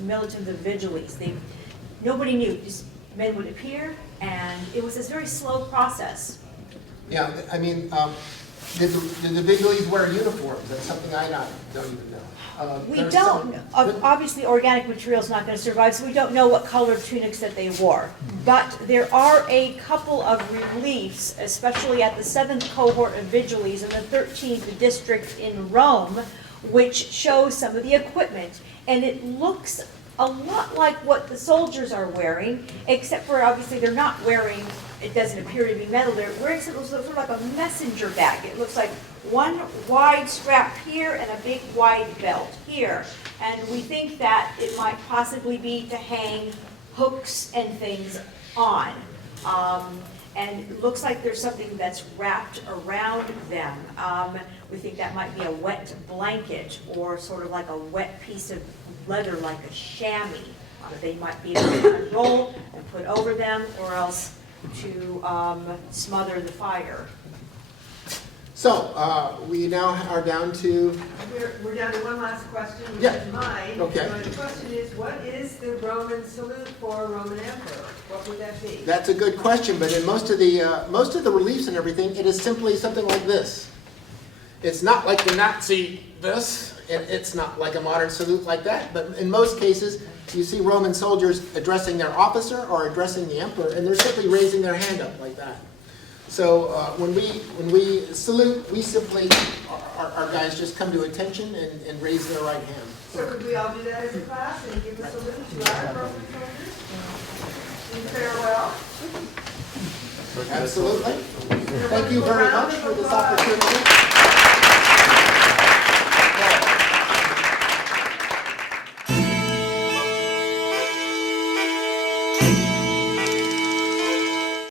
militant of vigiles. Nobody knew. Just men would appear, and it was this very slow process. yeah, I mean, did the vigiles wear uniforms? That's something I don't even know. We don't, obviously organic material is not going to survive, so we don't know what color tunics that they wore. But there are a couple of reliefs, especially at the 7th cohort of Vigiles in the 13th district in Rome, which show some of the equipment. And it looks a lot like what the soldiers are wearing, except for obviously they're not wearing, it doesn't appear to be metal, they're wearing something sort of like a messenger bag. It looks like one wide strap here and a big wide belt here. And we think that it might possibly be to hang hooks and things on. And it looks like there's something that's wrapped around them. We think that might be a wet blanket or sort of like a wet piece of leather like a chamois that they might be able to unroll and put over them, or else to smother the fire. So, we now are down to, We're down to one last question, which Yeah. is mine. Okay. The question is, what is the Roman salute for a Roman emperor? What would that be? that's a good question, but in most of the reliefs and everything, it is simply something like this. It's not like the Nazi this, and it's not like a modern salute like that, but in most cases, you see Roman soldiers addressing their officer or addressing the emperor, and they're simply raising their hand up like that. So when we salute, we simply, our guys just come to attention and raise their right hand. So could we all do that as a class and give a salute to our Roman soldiers in farewell? Absolutely. Thank you very much for this opportunity.